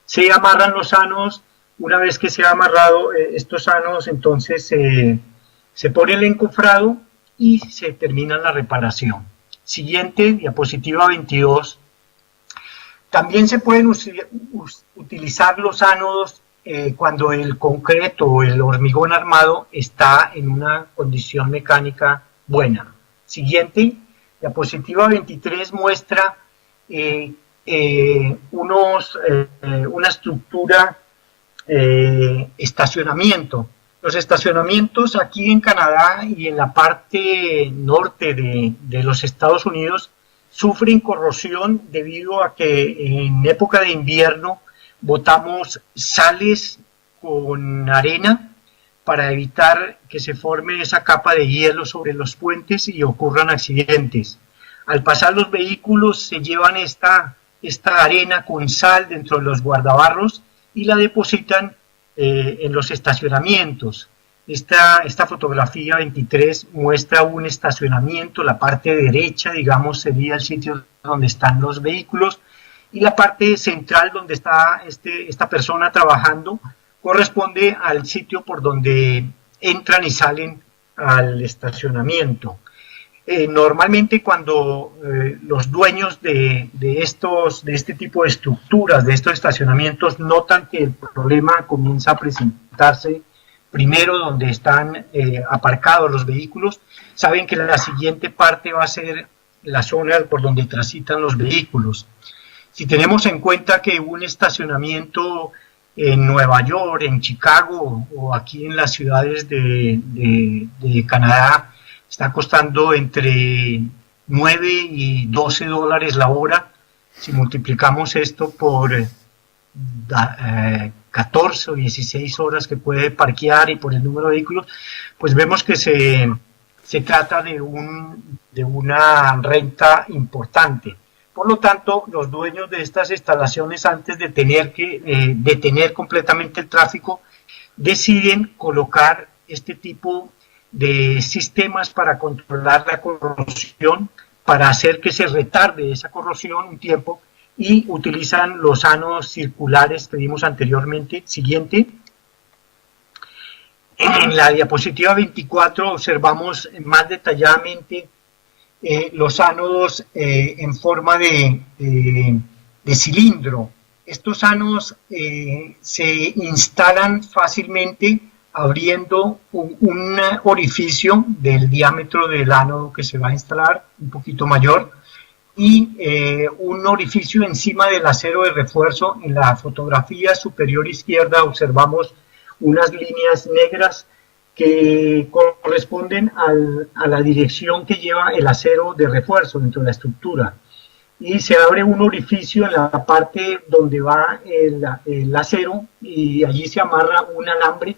Se amarran los ánodos. Una vez que se ha amarrado estos ánodos, entonces se pone el encofrado y se termina la reparación. Siguiente, diapositiva 22. También se pueden utilizar los ánodos cuando el concreto o el hormigón armado está en una condición mecánica buena. Siguiente, diapositiva 23 muestra una estructura estacionamiento. Los estacionamientos aquí en Canadá y en la parte norte de los Estados Unidos sufren corrosión debido a que en época de invierno botamos sales con arena para evitar que se forme esa capa de hielo sobre los puentes y ocurran accidentes. Al pasar los vehículos se llevan esta arena con sal dentro de los guardabarros y la depositan en los estacionamientos. Esta fotografía 23 muestra un estacionamiento. La parte derecha, digamos, sería el sitio donde están los vehículos, y la parte central donde está esta persona trabajando corresponde al sitio por donde entran y salen al estacionamiento. Normalmente cuando los dueños de este tipo de estructuras, de estos estacionamientos, notan que el problema comienza a presentarse primero donde están aparcados los vehículos, saben que la siguiente parte va a ser la zona por donde transitan los vehículos. Si tenemos en cuenta que un estacionamiento en Nueva York, en Chicago o aquí en las ciudades de Canadá está costando entre 9 y 12 dólares la hora, si multiplicamos esto por 14 o 16 horas que puede parquear y por el número de vehículos, pues vemos que se trata de una renta importante. Por lo tanto, los dueños de estas instalaciones, antes de tener que detener completamente el tráfico, deciden colocar este tipo de sistemas para controlar la corrosión, para hacer que se retarde esa corrosión un tiempo, y utilizan los ánodos circulares que vimos anteriormente. Siguiente. En la diapositiva 24 observamos más detalladamente los ánodos en forma de cilindro. Estos ánodos se instalan fácilmente abriendo un orificio del diámetro del ánodo que se va a instalar, un poquito mayor, y un orificio encima del acero de refuerzo. En la fotografía superior izquierda observamos unas líneas negras que corresponden a la dirección que lleva el acero de refuerzo dentro de la estructura, y se abre un orificio en la parte donde va el acero, y allí se amarra un alambre,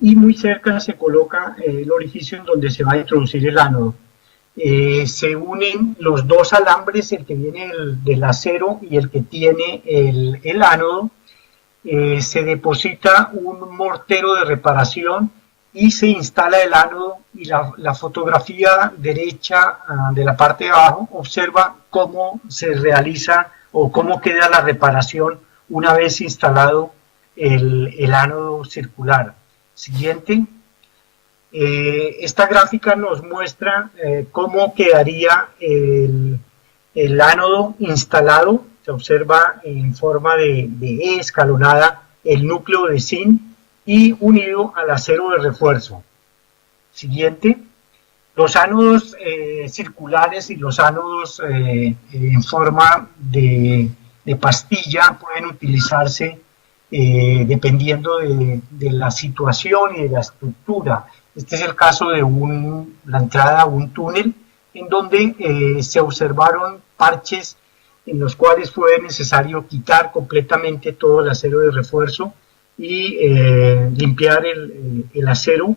y muy cerca se coloca el orificio en donde se va a introducir el ánodo. Se unen los dos alambres, el que viene del acero y el que tiene el ánodo. Se deposita un mortero de reparación y se instala el ánodo, y la fotografía derecha de la parte de abajo observa cómo se realiza o cómo queda la reparación una vez instalado el ánodo circular. Siguiente. Esta gráfica nos muestra cómo quedaría el ánodo instalado. Se observa en forma de E escalonada el núcleo de zinc y unido al acero de refuerzo. Siguiente. Los ánodos circulares y los ánodos en forma de pastilla pueden utilizarse dependiendo de la situación y de la estructura. Este es el caso de la entrada a un túnel. en donde se observaron parches en los cuales fue necesario quitar completamente todo el acero de refuerzo y limpiar el acero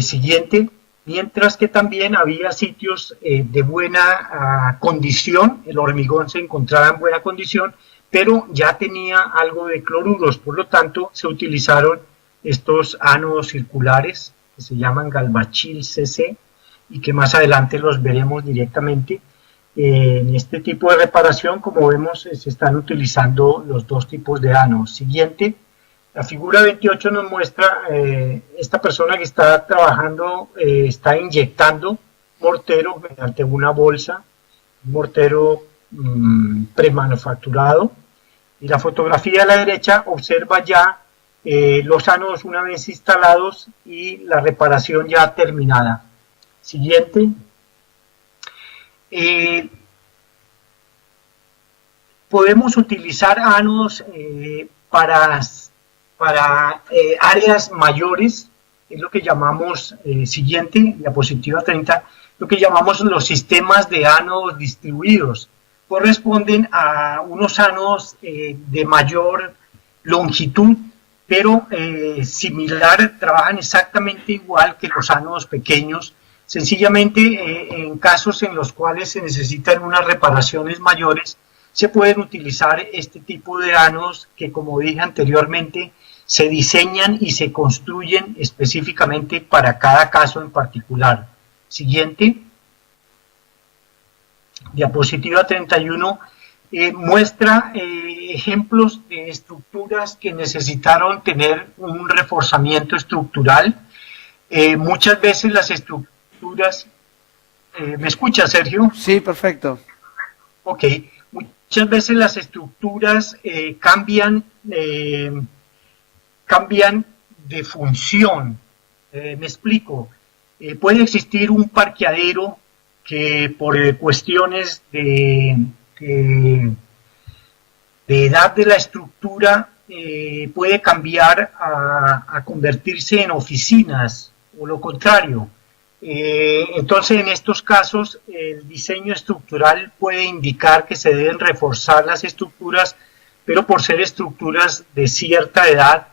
siguiente, mientras que también había sitios de buena condición, el hormigón se encontraba en buena condición, pero ya tenía algo de cloruros, por lo tanto se utilizaron estos ánodos circulares que se llaman Galvachil CC y que más adelante los veremos directamente. En este tipo de reparación, como vemos, se están utilizando los dos tipos de ánodos. Siguiente, la figura 28 nos muestra esta persona que está trabajando, está inyectando mortero mediante una bolsa, un mortero premanufacturado, y la fotografía a la derecha observa ya los ánodos una vez instalados y la reparación ya terminada. Siguiente. Podemos utilizar ánodos para áreas mayores, es lo que llamamos, siguiente, diapositiva 30, lo que llamamos los sistemas de ánodos distribuidos. Corresponden a unos ánodos de mayor longitud, pero similar, trabajan exactamente igual que los ánodos pequeños, sencillamente en casos en los cuales se necesitan unas reparaciones mayores, se pueden utilizar este tipo de ánodos que, como dije anteriormente, se diseñan y se construyen específicamente para cada caso en particular. Siguiente. Diapositiva 31 muestra ejemplos de estructuras que necesitaron tener un reforzamiento estructural. Muchas veces las estructuras... ¿me escucha, Sergio? Sí, perfecto. Ok. Muchas veces las estructuras cambian de función. Me explico. Puede existir un parqueadero que por cuestiones de edad de la estructura puede cambiar a convertirse en oficinas o lo contrario. Entonces, en estos casos, el diseño estructural puede indicar que se deben reforzar las estructuras, pero por ser estructuras de cierta edad,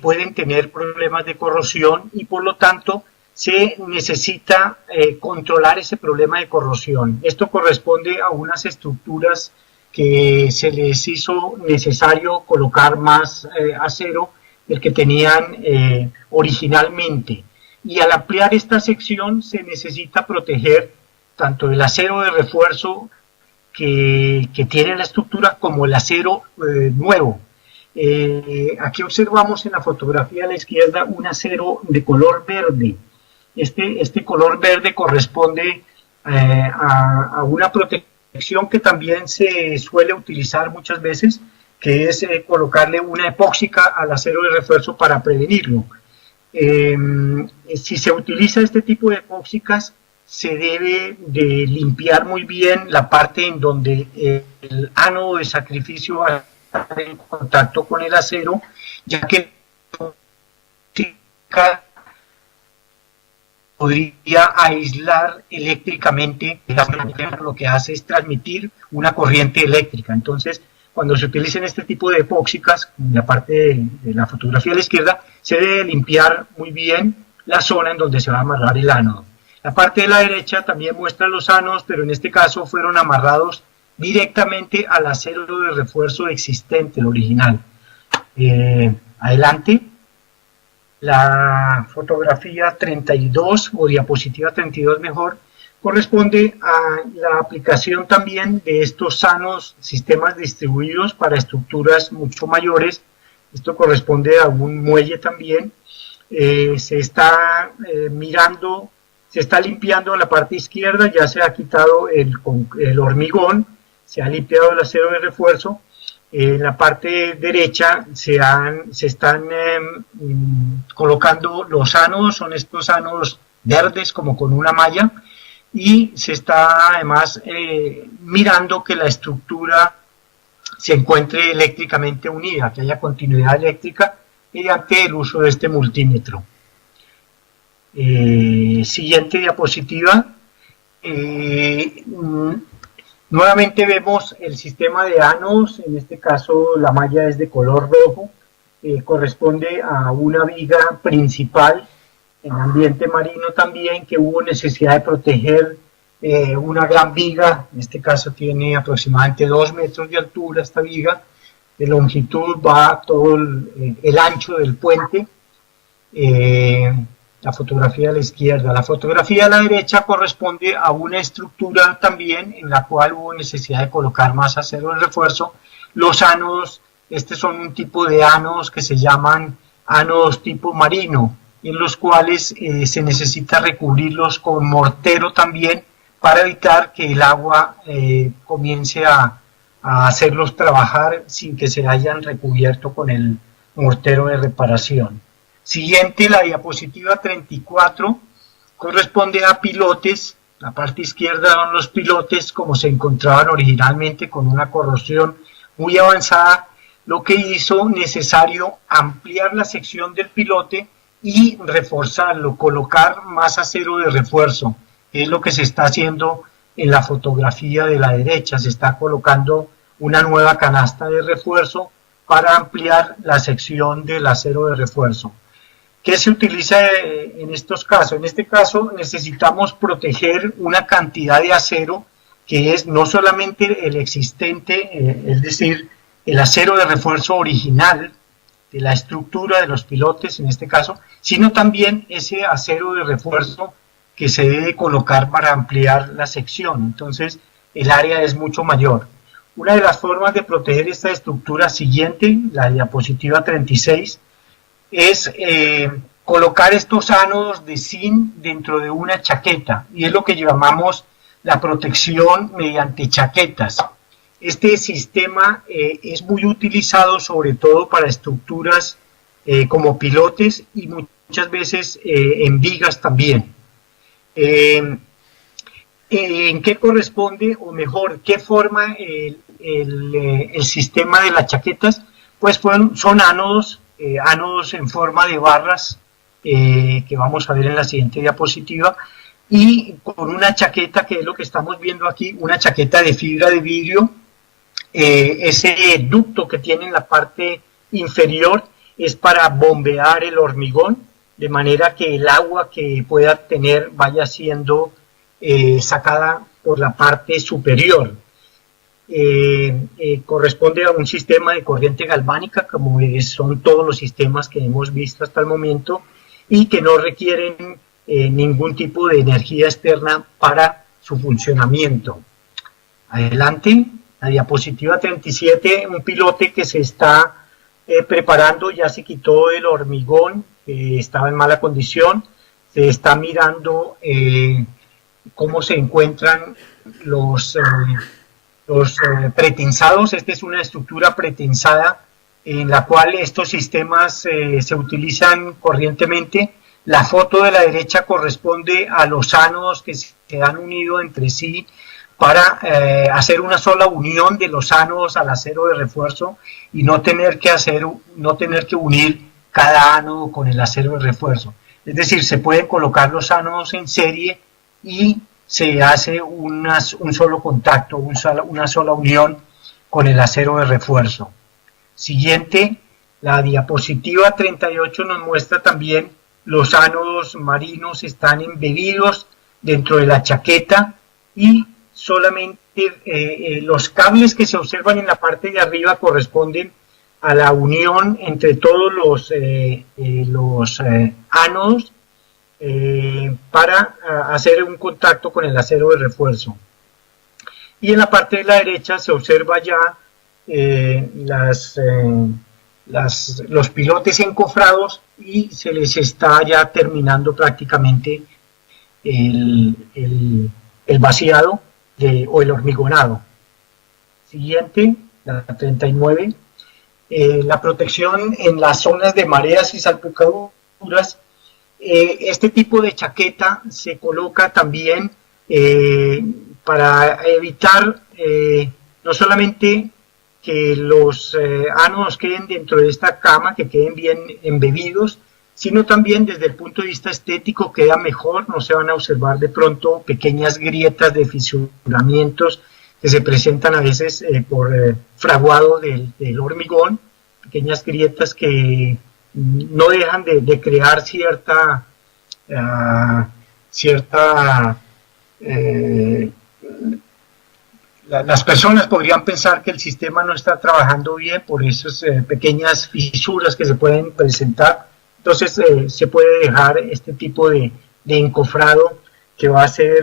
pueden tener problemas de corrosión y por lo tanto se necesita controlar ese problema de corrosión. Esto corresponde a unas estructuras que se les hizo necesario colocar más acero del que tenían originalmente. Y al ampliar esta sección se necesita proteger tanto el acero de refuerzo que tiene la estructura como el acero nuevo. Aquí observamos en la fotografía a la izquierda un acero de color verde. Este color verde corresponde a una protección que también se suele utilizar muchas veces, que es colocarle una epóxica al acero de refuerzo para prevenirlo. Si se utiliza este tipo de epóxicas, se debe de limpiar muy bien la parte en donde el ánodo de sacrificio va a estar en contacto con el acero, ya que podría aislar eléctricamente, lo que hace es transmitir una corriente eléctrica. Entonces, cuando se utilicen este tipo de epóxicas, en la parte de la fotografía a la izquierda, se debe limpiar muy bien la zona en donde se va a amarrar el ánodo. La parte de la derecha también muestra los ánodos, pero en este caso fueron amarrados directamente al acero de refuerzo existente, el original. Adelante. La fotografía 32 o diapositiva 32 mejor, corresponde a la aplicación también de estos sanos sistemas distribuidos para estructuras mucho mayores. Esto corresponde a un muelle también. Se está mirando, se está limpiando en la parte izquierda, ya se ha quitado el hormigón, se ha limpiado el acero de refuerzo. En la parte derecha se están colocando los ánodos, son estos ánodos verdes como con una malla, y se está además mirando que la estructura se encuentre eléctricamente unida, que haya continuidad eléctrica mediante el uso de este multímetro. Siguiente diapositiva. eh, nuevamente vemos el sistema de ánodos, en este caso la malla es de color rojo, corresponde a una viga principal en ambiente marino también, que hubo necesidad de proteger una gran viga, en este caso tiene aproximadamente 2 metros de altura esta viga, de longitud va todo el ancho del puente. La fotografía a la izquierda. La fotografía a la derecha corresponde a una estructura también en la cual hubo necesidad de colocar más acero de refuerzo. Los ánodos, estos son un tipo de ánodos que se llaman ánodos tipo marino, en los cuales se necesita recubrirlos con mortero también para evitar que el agua comience a hacerlos trabajar sin que se hayan recubierto con el mortero de reparación. Siguiente, la diapositiva 34, corresponde a pilotes. La parte izquierda son los pilotes como se encontraban originalmente, con una corrosión muy avanzada, lo que hizo necesario ampliar la sección del pilote y reforzarlo, colocar más acero de refuerzo. Es lo que se está haciendo en la fotografía de la derecha, se está colocando una nueva canasta de refuerzo para ampliar la sección del acero de refuerzo. ¿Qué se utiliza en estos casos? En este caso necesitamos proteger una cantidad de acero que es no solamente el existente, es decir, el acero de refuerzo original de la estructura de los pilotes en este caso, sino también ese acero de refuerzo que se debe colocar para ampliar la sección. Entonces el área es mucho mayor. Una de las formas de proteger esta estructura siguiente, la diapositiva 36, es colocar estos ánodos de zinc dentro de una chaqueta, y es lo que llamamos la protección mediante chaquetas. Este sistema es muy utilizado sobre todo para estructuras como pilotes y muchas veces en vigas también. ¿En qué corresponde, o mejor, qué forma el sistema de las chaquetas? Pues son ánodos en forma de barras que vamos a ver en la siguiente diapositiva, y con una chaqueta, que es lo que estamos viendo aquí, una chaqueta de fibra de vidrio. Ese ducto que tiene en la parte inferior es para bombear el hormigón, de manera que el agua que pueda tener vaya siendo sacada por la parte superior. Corresponde a un sistema de corriente galvánica, como son todos los sistemas que hemos visto hasta el momento, y que no requieren ningún tipo de energía externa para su funcionamiento. Adelante, la diapositiva 37, un pilote que se está preparando, ya se quitó el hormigón, que estaba en mala condición, se está mirando cómo se encuentran los pretensados. Esta es una estructura pretensada en la cual estos sistemas se utilizan corrientemente. La foto de la derecha corresponde a los ánodos que se han unido entre sí para hacer una sola unión de los ánodos al acero de refuerzo y no tener que unir cada ánodo con el acero de refuerzo. Es decir, se pueden colocar los ánodos en serie y se hace un solo contacto, una sola unión con el acero de refuerzo. Siguiente, la diapositiva 38 nos muestra también los ánodos marinos están embebidos dentro de la chaqueta, y solamente los cables que se observan en la parte de arriba corresponden a la unión entre todos los ánodos para hacer un contacto con el acero de refuerzo. Y en la parte de la derecha se observa ya los pilotes encofrados, y se les está ya terminando prácticamente el vaciado o el hormigonado. Siguiente, la 39. La protección en las zonas de mareas y salpicaduras. Este tipo de chaqueta se coloca también para evitar no solamente que los ánodos queden dentro de esta cama, que queden bien embebidos, sino también desde el punto de vista estético queda mejor, no se van a observar de pronto pequeñas grietas de fisuramientos que se presentan a veces por fraguado del hormigón, pequeñas grietas que no dejan de crear las personas podrían pensar que el sistema no está trabajando bien por esas pequeñas fisuras que se pueden presentar. Entonces se puede dejar este tipo de encofrado que va a ser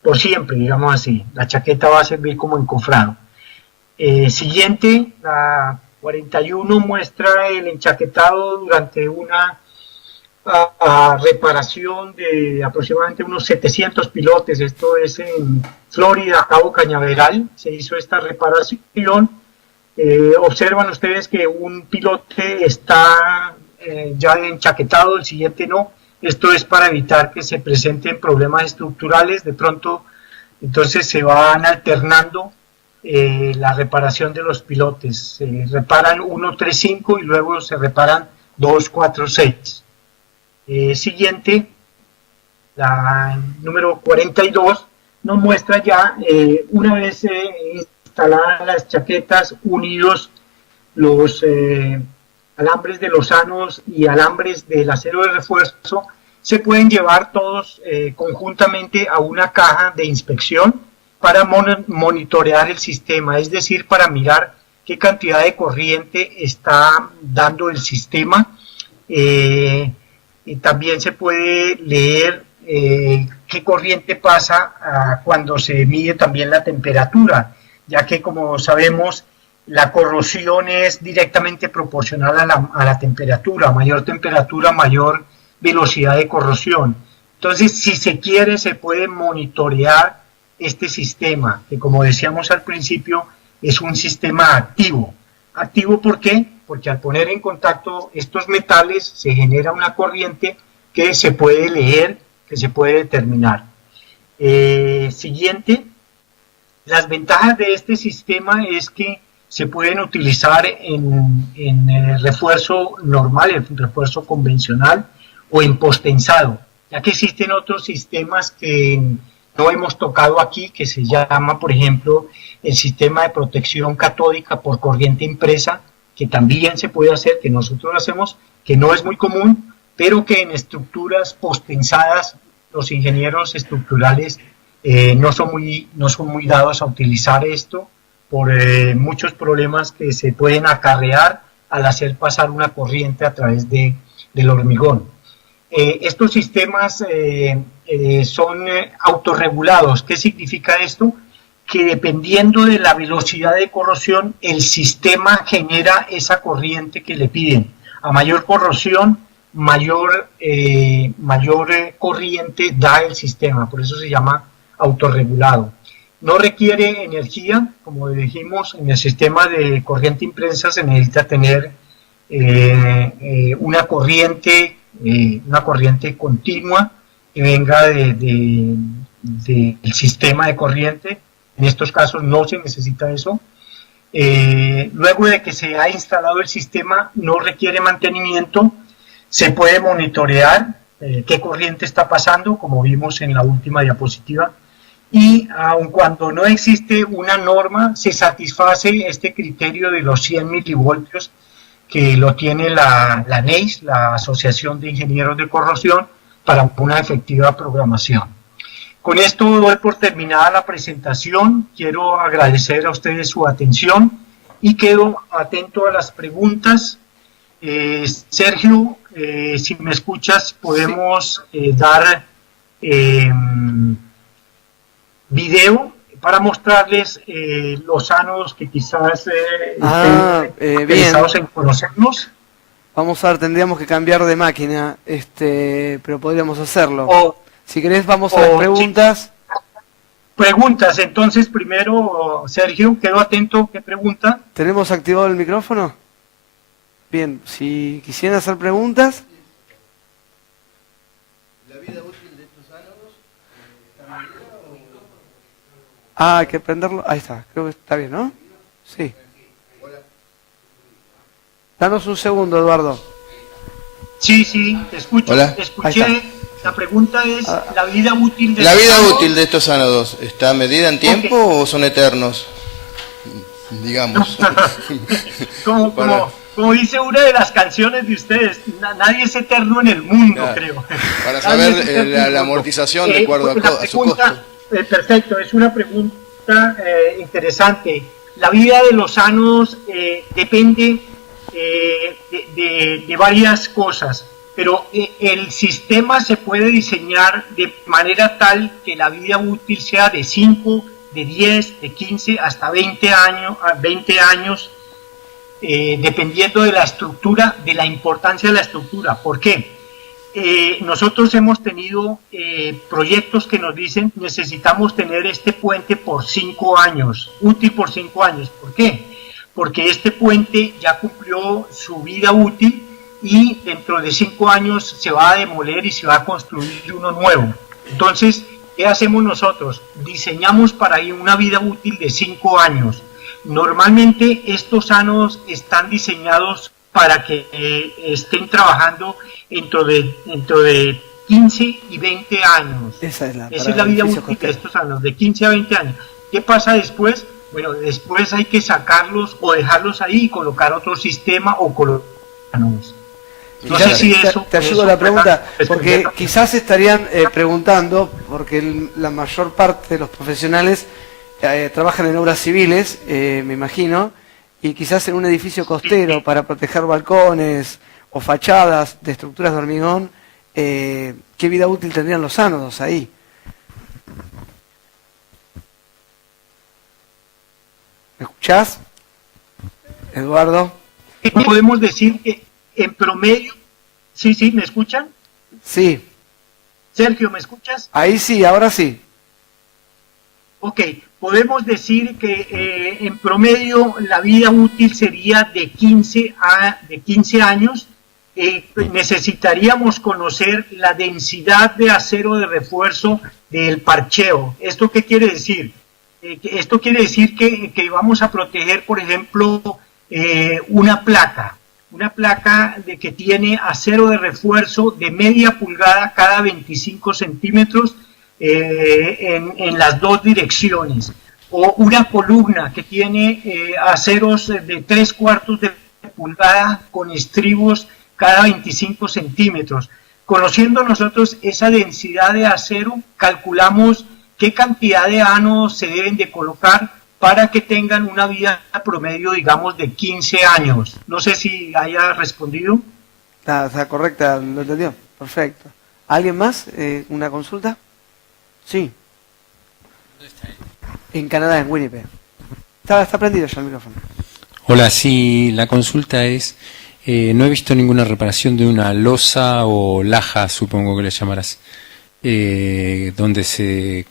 por siempre, digamos así. La chaqueta va a servir como encofrado. Siguiente, la 41 muestra el enchaquetado durante una reparación de aproximadamente unos 700 pilotes. Esto es en Florida, Cabo Cañaveral. Se hizo esta reparación. Observan ustedes que un pilote está ya enchaquetado, el siguiente no. Esto es para evitar que se presenten problemas estructurales. De pronto, entonces se van alternando la reparación de los pilotes. Se reparan 1, 3, 5 y luego se reparan 2, 4, 6. Siguiente, la número 42, nos muestra ya, una vez instaladas las chaquetas, unidos los alambres de los anos y alambres del acero de refuerzo, se pueden llevar todos conjuntamente a una caja de inspección para monitorear el sistema, es decir, para mirar qué cantidad de corriente está dando el sistema. Y también se puede leer qué corriente pasa cuando se mide también la temperatura, ya que como sabemos la corrosión es directamente proporcional a la temperatura, mayor temperatura, mayor velocidad de corrosión. Entonces, si se quiere, se puede monitorear este sistema, que como decíamos al principio, es un sistema activo. ¿Activo por qué? Porque al poner en contacto estos metales se genera una corriente que se puede leer, que se puede determinar. Siguiente, las ventajas de este sistema es que se pueden utilizar en el refuerzo normal, el refuerzo convencional o en postensado, ya que existen otros sistemas que no hemos tocado aquí, que se llama, por ejemplo, el sistema de protección catódica por corriente impresa, que también se puede hacer, que nosotros hacemos, que no es muy común, pero que en estructuras postensadas los ingenieros estructurales no son muy dados a utilizar esto por muchos problemas que se pueden acarrear al hacer pasar una corriente a través del hormigón. Estos sistemas son autorregulados. ¿Qué significa esto? Que dependiendo de la velocidad de corrosión, el sistema genera esa corriente que le piden. A mayor corrosión, mayor corriente da el sistema, por eso se llama autorregulado. No requiere energía, como dijimos, en el sistema de corriente impresa se necesita tener una corriente continua que venga del sistema de corriente. En estos casos no se necesita eso. Luego de que se ha instalado el sistema, no requiere mantenimiento, se puede monitorear qué corriente está pasando, como vimos en la última diapositiva, y aun cuando no existe una norma, se satisface este criterio de los 100 milivoltios que lo tiene la NEIS, la Asociación de Ingenieros de Corrosión, para una efectiva programación. Con esto doy por terminada la presentación. Quiero agradecer a ustedes su atención y quedo atento a las preguntas. Sergio, si me escuchas, podemos dar video para mostrarles los ánodos que quizás estén interesados en conocernos. Vamos a ver, tendríamos que cambiar de máquina, pero podríamos hacerlo. Si querés, vamos a las preguntas. Preguntas, entonces primero, Sergio, quedo atento. ¿Qué pregunta? ¿Tenemos activado el micrófono? Bien, si quisieran hacer preguntas. ¿La vida útil de estos ánodos está medida o...? Hay que prenderlo. Ahí está, creo que está bien, ¿no? Sí. Danos un segundo, Eduardo. Sí, te escucho. Hola. Escuché. La pregunta es, ¿la vida útil de La vida ánodos? útil de estos ánodos, ¿está medida en tiempo o son eternos? Digamos. Como dice una de las canciones de ustedes, nadie es eterno en el mundo, Claro. creo. Para Nadie saber es eterno en el la mundo. amortización de acuerdo a su costo. Perfecto, es una pregunta interesante. La vida de los ánodos depende de varias cosas, pero el sistema se puede diseñar de manera tal que la vida útil sea de 5, de 10, de 15 hasta 20 años, dependiendo de la estructura, de la importancia de la estructura. ¿Por qué? Nosotros hemos tenido proyectos que nos dicen necesitamos tener este puente por 5 años, útil por 5 años. ¿Por qué? Porque este puente ya cumplió su vida útil y dentro de 5 años se va a demoler y se va a construir uno nuevo. Entonces, ¿qué hacemos nosotros? Diseñamos para ahí una vida útil de 5 años. Normalmente estos ánodos están diseñados para que estén trabajando dentro de 15 y 20 años. Esa es la vida útil de estos ánodos, de 15 a 20 años. ¿Qué pasa después? Bueno, después hay que sacarlos o dejarlos ahí y colocar otro sistema o colocar ánodos. No sé si eso... Te ayudo a la pregunta, porque quizás estarían preguntando, porque la mayor parte de los profesionales trabajan en obras civiles, me imagino, y quizás en un edificio costero para proteger balcones o fachadas de estructuras de hormigón, ¿qué vida útil tendrían los ánodos ahí? ¿Me escuchás, Eduardo? Podemos decir que en promedio... Sí, ¿me escuchan? Sí. Sergio, ¿me escuchas? Ahí sí, ahora sí. Ok, podemos decir que en promedio la vida útil sería de 15 años. Necesitaríamos conocer la densidad de acero de refuerzo del parcheo. ¿Esto qué quiere decir? Esto quiere decir que vamos a proteger, por ejemplo, una placa de que tiene acero de refuerzo de media pulgada cada 25 centímetros en las dos direcciones, o una columna que tiene aceros de 3/4 de pulgada con estribos cada 25 centímetros. Conociendo nosotros esa densidad de acero, calculamos qué cantidad de ánodos se deben de colocar para que tengan una vida promedio, digamos, de 15 años. No sé si haya respondido. Está correcta, lo entendió. Perfecto. ¿Alguien más? ¿Una consulta? Sí. En Canadá, en Winnipeg. Está prendido ya el micrófono. Hola, sí, la consulta es, no he visto ninguna reparación de una losa o laja, supongo que le llamarás, donde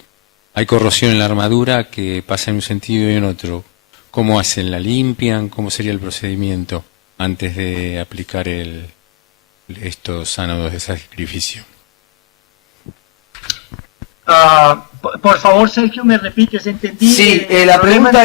hay corrosión en la armadura que pasa en un sentido y en otro. ¿Cómo hacen? ¿La limpian? ¿Cómo sería el procedimiento antes de aplicar estos ánodos de sacrificio? Por favor, Sergio, me repites, entendí. Sí, la pregunta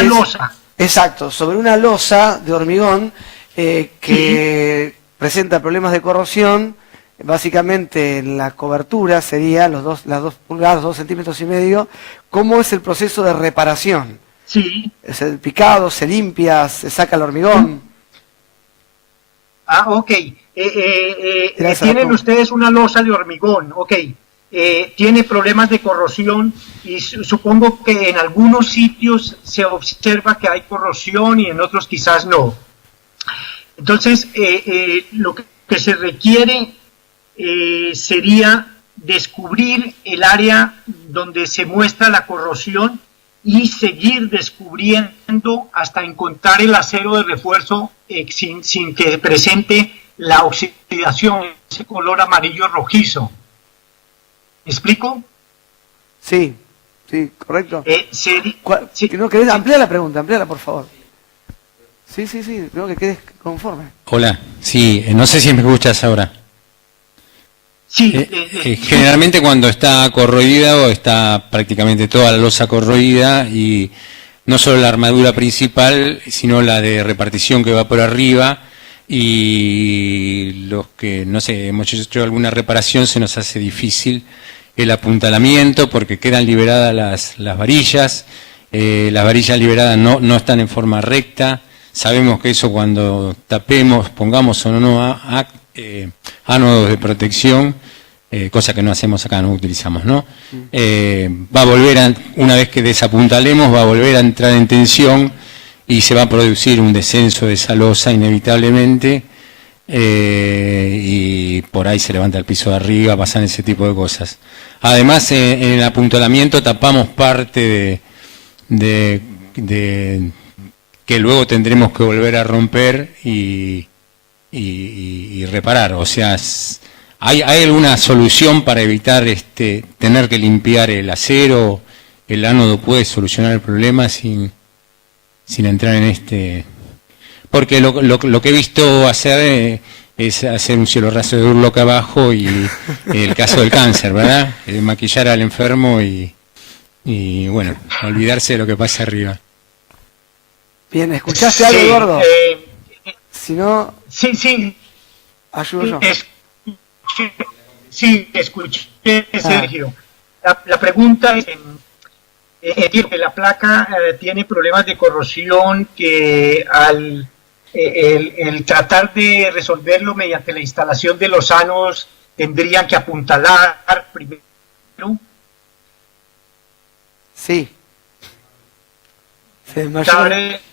es losa. Exacto, sobre una losa de hormigón que presenta problemas de corrosión. Básicamente la cobertura sería las 2 pulgadas, 2,5 centímetros. ¿Cómo es el proceso de reparación? Sí. ¿Es el picado, se limpia, se saca el hormigón? Ok. Tienen ustedes una losa de hormigón, ok. Tiene problemas de corrosión y supongo que en algunos sitios se observa que hay corrosión y en otros quizás no. Entonces, lo que se requiere sería descubrir el área donde se muestra la corrosión y seguir descubriendo hasta encontrar el acero de refuerzo sin que presente la oxidación, ese color amarillo rojizo. ¿Me explico? Sí, correcto. Sí. ¿No querés ampliar la pregunta? Ampliala, por favor. Sí, creo que quedes conforme. Hola, sí, no sé si me escuchas ahora. Sí. Generalmente cuando está corroída o está prácticamente toda la losa corroída y no solo la armadura principal, sino la de repartición que va por arriba, y los que, no sé, hemos hecho alguna reparación se nos hace difícil el apuntalamiento porque quedan liberadas las varillas. Las varillas liberadas no están en forma recta. Sabemos que eso cuando tapemos, pongamos o no ánodos de protección, cosa que no hacemos acá, no utilizamos, ¿no? Va a volver, una vez que desapuntalemos, va a volver a entrar en tensión y se va a producir un descenso de esa losa inevitablemente, y por ahí se levanta el piso de arriba, pasan ese tipo de cosas. Además, en el apuntalamiento tapamos parte de que luego tendremos que volver a romper y reparar. O sea, ¿hay alguna solución para evitar tener que limpiar el acero? ¿El ánodo puede solucionar el problema sin entrar en porque lo que he visto hacer es hacer un cielo raso de Durlock abajo y el caso del cáncer, ¿verdad? Maquillar al enfermo y bueno, olvidarse de lo que pasa arriba. Bien, ¿escuchaste algo, Eduardo? Si no... Sí. Ayudo yo. Sí, escuché, Sergio. La pregunta es, entiendo que la placa tiene problemas de corrosión que el tratar de resolverlo mediante la instalación de los ánodos tendrían que apuntalar primero. Sí.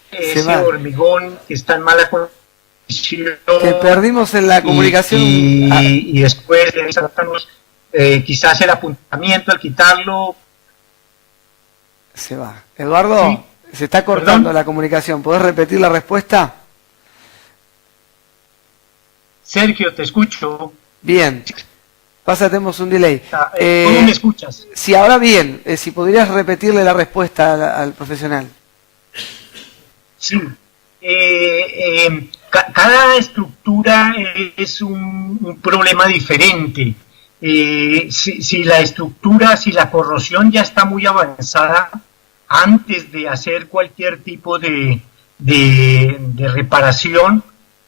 Ese hormigón que está en mala condición. Que perdimos en la comunicación. Y después quizás el apuntamiento al quitarlo. Se va. Eduardo, sí. Se está cortando la comunicación. ¿Podés repetir la respuesta? Sergio, te escucho. Bien. Pasa, tenemos un delay. ¿Cómo me escuchas? Sí, ahora bien. Si podrías repetirle la respuesta al profesional. Sí. Cada estructura es un problema diferente. Si la corrosión ya está muy avanzada, antes de hacer cualquier tipo de reparación,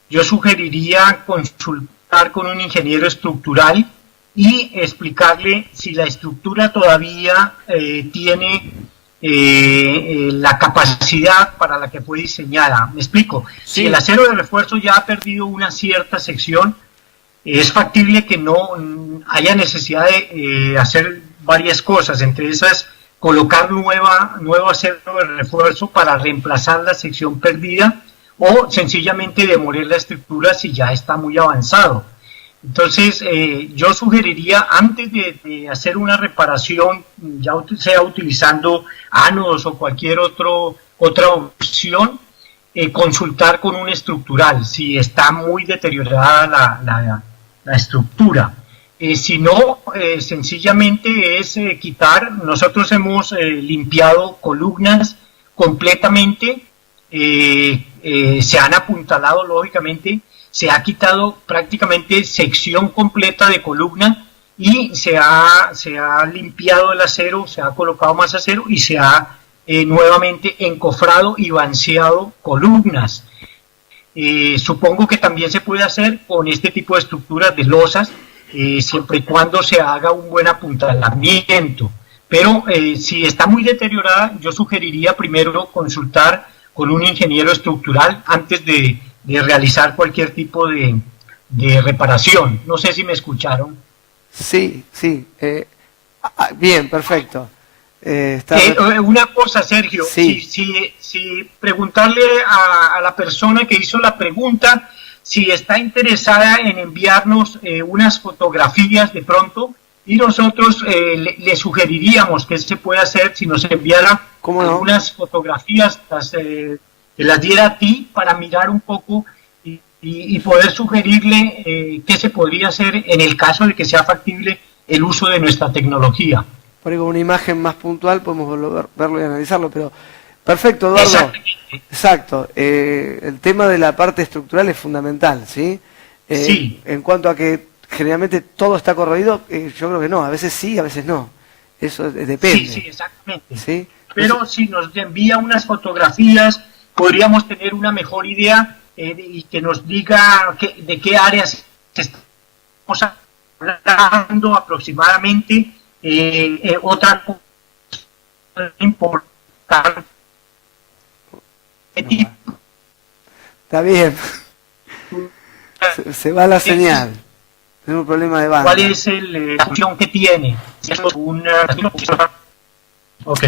yo sugeriría consultar con un ingeniero estructural y explicarle si la estructura todavía tiene la capacidad para la que fue diseñada. Me explico. Sí. Si el acero de refuerzo ya ha perdido una cierta sección, es factible que no haya necesidad de hacer varias cosas, entre esas colocar nuevo acero de refuerzo para reemplazar la sección perdida o sencillamente demoler la estructura si ya está muy avanzado. Entonces, yo sugeriría, antes de hacer una reparación, ya sea utilizando ánodos o cualquier otra opción, consultar con un estructural si está muy deteriorada la estructura. Si no, sencillamente es quitar. Nosotros hemos limpiado columnas completamente, se han apuntalado lógicamente, se ha quitado prácticamente sección completa de columna y se ha limpiado el acero, se ha colocado más acero y se ha nuevamente encofrado y banceado columnas. Supongo que también se puede hacer con este tipo de estructuras de losas, siempre y cuando se haga un buen apuntalamiento. Pero si está muy deteriorada, yo sugeriría primero consultar con un ingeniero estructural antes de realizar cualquier tipo de reparación. No sé si me escucharon. Sí. Bien, perfecto. Una cosa, Sergio, sí. si preguntarle a la persona que hizo la pregunta si está interesada en enviarnos unas fotografías de pronto, y nosotros le sugeriríamos que se puede hacer si nos enviara algunas fotografías, que las diera a ti para mirar un poco y poder sugerirle qué se podría hacer en el caso de que sea factible el uso de nuestra tecnología. Por ahí con una imagen más puntual podemos verlo y analizarlo, pero perfecto, Eduardo. Exacto. El tema de la parte estructural es fundamental, ¿sí? Sí. En cuanto a que generalmente todo está corroído, yo creo que no, a veces sí, a veces no. Eso depende. Sí, exactamente. ¿Sí? Pero si nos envía unas fotografías, podríamos tener una mejor idea y que nos diga de qué áreas estamos hablando aproximadamente. Otra cosa importante. Está bien. Se va la señal. Tenemos un problema de banda. ¿Cuál es la función que tiene? Ok.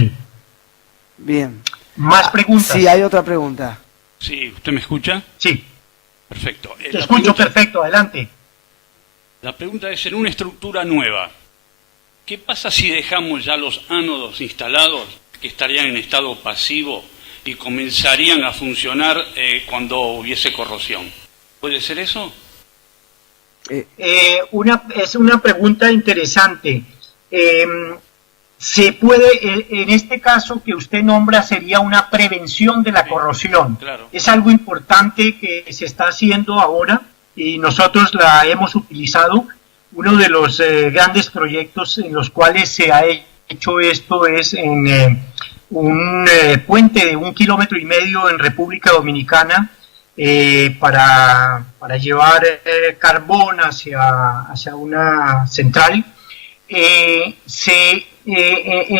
Bien. ¿Más preguntas? Sí, hay otra pregunta. Sí, ¿usted me escucha? Sí. Perfecto. Te escucho perfecto, adelante. La pregunta es, en una estructura nueva, ¿qué pasa si dejamos ya los ánodos instalados, que estarían en estado pasivo, y comenzarían a funcionar cuando hubiese corrosión? ¿Puede ser eso? Es una pregunta interesante. Se puede, en este caso que usted nombra, sería una prevención de la corrosión. Claro. Es algo importante que se está haciendo ahora y nosotros la hemos utilizado. Uno de los grandes proyectos en los cuales se ha hecho esto es en un puente de 1,5 kilómetros en República Dominicana para llevar carbón hacia una central. En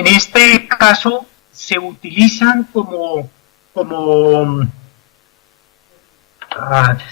este caso se utilizan como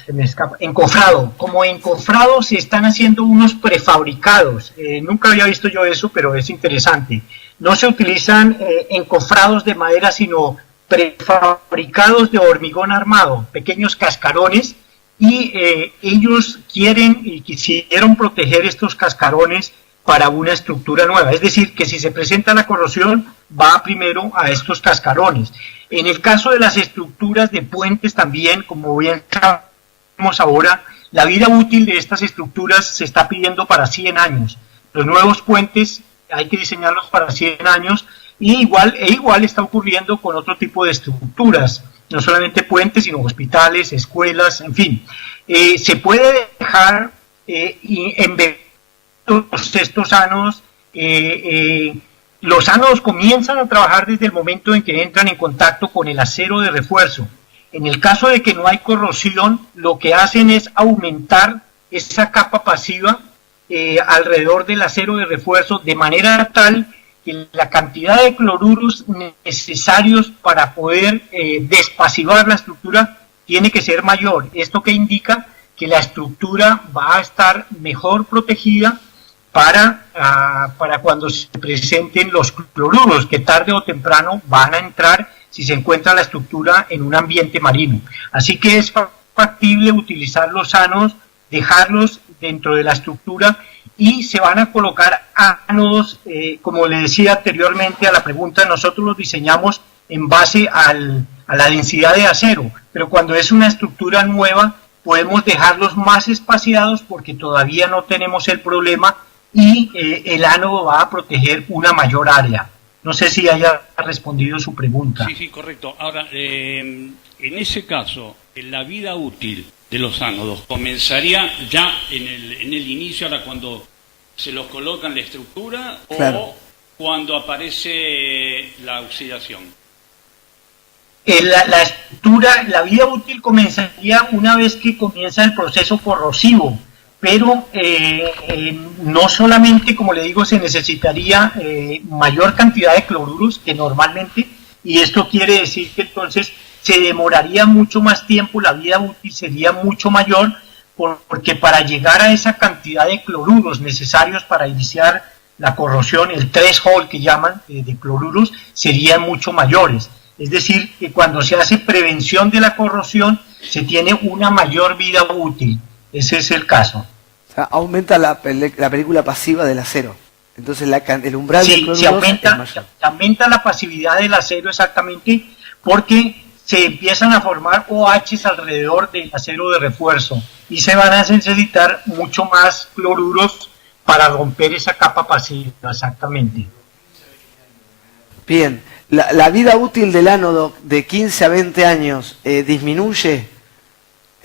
se me escapa, encofrado. Como encofrado se están haciendo unos prefabricados. Nunca había visto yo eso, pero es interesante. No se utilizan encofrados de madera, sino prefabricados de hormigón armado, pequeños cascarones, y ellos quieren y quisieron proteger estos cascarones para una estructura nueva. Es decir, que si se presenta la corrosión, va primero a estos cascarones. En el caso de las estructuras de puentes también, como bien sabemos ahora, la vida útil de estas estructuras se está pidiendo para 100 años. Los nuevos puentes hay que diseñarlos para 100 años y igual está ocurriendo con otro tipo de estructuras, no solamente puentes, sino hospitales, escuelas, en fin. Se puede dejar en estos ánodos. Los ánodos comienzan a trabajar desde el momento en que entran en contacto con el acero de refuerzo. En el caso de que no hay corrosión, lo que hacen es aumentar esa capa pasiva alrededor del acero de refuerzo, de manera tal que la cantidad de cloruros necesarios para poder despasivar la estructura tiene que ser mayor. Esto que indica que la estructura va a estar mejor protegida para cuando se presenten los cloruros, que tarde o temprano van a entrar si se encuentra la estructura en un ambiente marino. Así que es factible utilizar los ánodos, dejarlos dentro de la estructura y se van a colocar ánodos, como le decía anteriormente a la pregunta, nosotros los diseñamos en base a la densidad de acero, pero cuando es una estructura nueva podemos dejarlos más espaciados porque todavía no tenemos el problema y el ánodo va a proteger una mayor área. No sé si haya respondido su pregunta. Sí, correcto. Ahora, en ese caso, la vida útil de los ánodos comenzaría ya en el inicio, ahora cuando se los coloca en la estructura, claro, o cuando aparece la oxidación. La estructura, la vida útil comenzaría una vez que comienza el proceso corrosivo, pero no solamente, como le digo, se necesitaría mayor cantidad de cloruros que normalmente, y esto quiere decir que entonces se demoraría mucho más tiempo, la vida útil sería mucho mayor, porque para llegar a esa cantidad de cloruros necesarios para iniciar la corrosión, el threshold que llaman de cloruros, serían mucho mayores. Es decir, que cuando se hace prevención de la corrosión, se tiene una mayor vida útil. Ese es el caso. O sea, aumenta la película pasiva del acero. Entonces el umbral de cloruros se aumenta la pasividad del acero exactamente porque se empiezan a formar OHs alrededor del acero de refuerzo y se van a necesitar mucho más cloruros para romper esa capa pasiva, exactamente. Bien, la vida útil del ánodo de 15 a 20 años disminuye.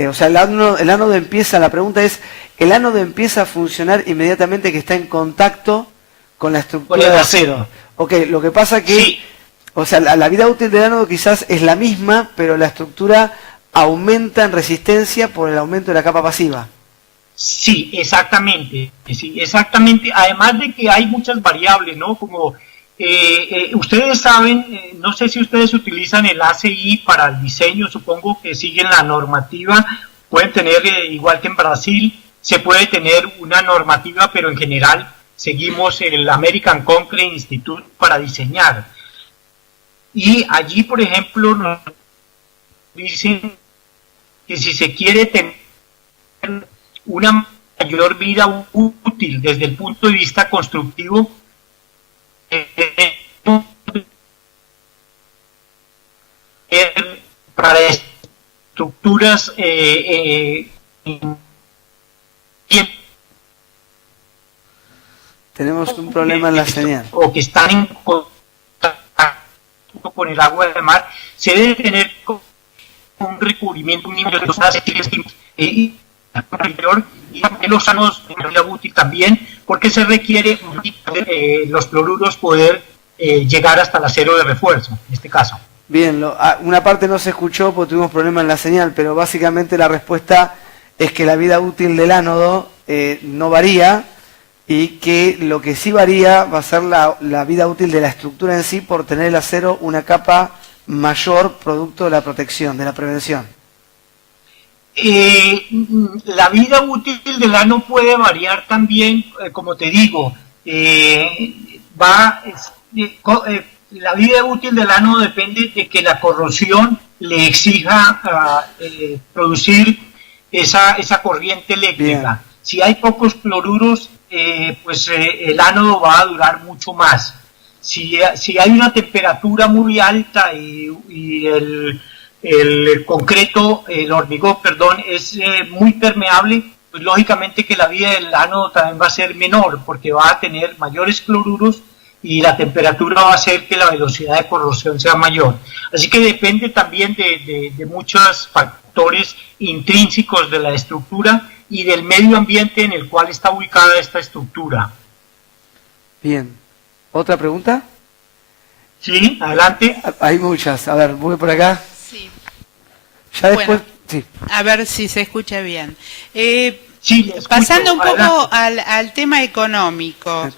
O sea, el ánodo empieza, la pregunta es, ¿el ánodo empieza a funcionar inmediatamente que está en contacto con la estructura de acero? Ok, lo que pasa que, sí, o sea, la vida útil del ánodo quizás es la misma, pero la estructura aumenta en resistencia por el aumento de la capa pasiva. Sí, exactamente. Sí, exactamente. Además de que hay muchas variables, ¿no? Como ustedes saben, no sé si ustedes utilizan el ACI para el diseño, supongo que siguen la normativa, pueden tener, igual que en Brasil, se puede tener una normativa, pero en general seguimos el American Concrete Institute para diseñar. Y allí, por ejemplo, nos dicen que si se quiere tener una mayor vida útil desde el punto de vista constructivo, para estructuras tenemos un problema en la señal. O que están en contacto con el agua del mar, se debe tener un recubrimiento mínimo de los y los sanos de vida útil también, porque se requiere los cloruros poder llegar hasta el acero de refuerzo, en este caso. Bien, una parte no se escuchó porque tuvimos problemas en la señal, pero básicamente la respuesta es que la vida útil del ánodo no varía y que lo que sí varía va a ser la vida útil de la estructura en sí por tener el acero una capa mayor producto de la protección, de la prevención. La vida útil del ánodo puede variar también, como te digo, la vida útil del ánodo depende de que la corrosión le exija producir esa corriente eléctrica. Bien. Si hay pocos cloruros, pues el ánodo va a durar mucho más. Si hay una temperatura muy alta y el concreto, el hormigón, perdón, es muy permeable, pues lógicamente que la vida del ánodo también va a ser menor, porque va a tener mayores cloruros y la temperatura va a hacer que la velocidad de corrosión sea mayor. Así que depende también de muchos factores intrínsecos de la estructura y del medio ambiente en el cual está ubicada esta estructura. Bien. ¿Otra pregunta? Sí, adelante. Hay muchas. A ver, voy por acá. Sí. Ya después... Bueno, sí. A ver si se escucha bien. Sí, pasando un poco al tema económico.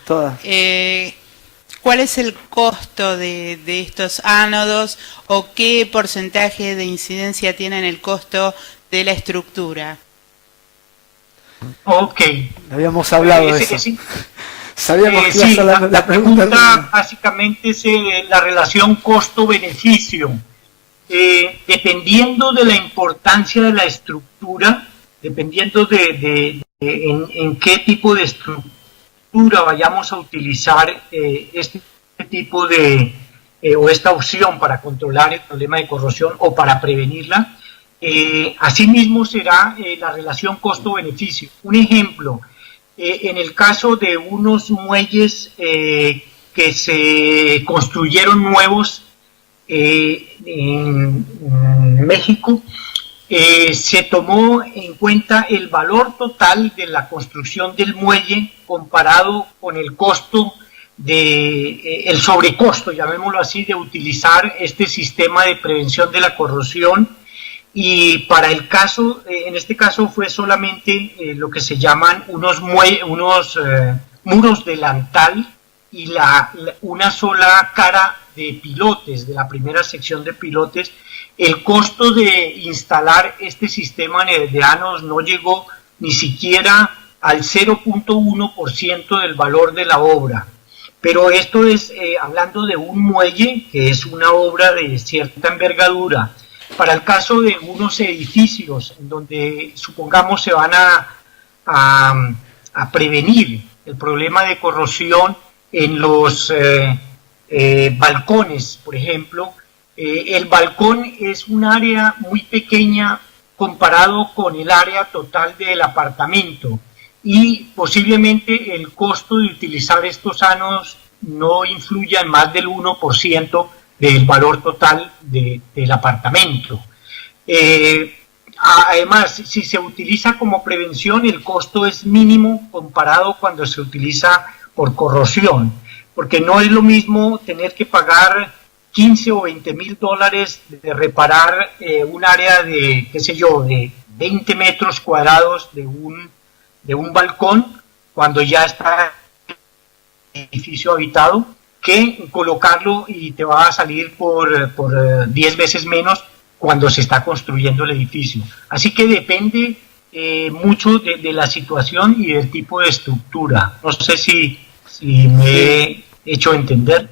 ¿Cuál es el costo de estos ánodos o qué porcentaje de incidencia tiene en el costo de la estructura? Ok. Habíamos hablado de eso. Sabíamos que iba a ser la pregunta. Básicamente es la relación costo-beneficio. Dependiendo de la importancia de la estructura, dependiendo de en qué tipo de estructura vayamos a utilizar este tipo de o esta opción para controlar el problema de corrosión o para prevenirla, asimismo será la relación costo-beneficio. Un ejemplo, en el caso de unos muelles que se construyeron nuevos en México, se tomó en cuenta el valor total de la construcción del muelle comparado con el costo el sobrecosto, llamémoslo así, de utilizar este sistema de prevención de la corrosión. Y para el caso, en este caso fue solamente lo que se llaman unos muros delantal y una sola cara de pilotes, de la primera sección de pilotes. El costo de instalar este sistema de ánodos no llegó ni siquiera al 0.1% del valor de la obra. Pero esto es hablando de un muelle, que es una obra de cierta envergadura. Para el caso de unos edificios, en donde supongamos se van a prevenir el problema de corrosión en los balcones, por ejemplo, el balcón es un área muy pequeña comparado con el área total del apartamento y posiblemente el costo de utilizar estos ánodos no influya en más del 1% del valor total del apartamento. Además, si se utiliza como prevención, el costo es mínimo comparado cuando se utiliza por corrosión, porque no es lo mismo tener que pagar 15 o 20 mil dólares de reparar un área de, qué sé yo, de 20 metros cuadrados de un balcón cuando ya está el edificio habitado, que colocarlo y te va a salir por 10 veces menos cuando se está construyendo el edificio. Así que depende mucho de la situación y del tipo de estructura. No sé si me he hecho entender.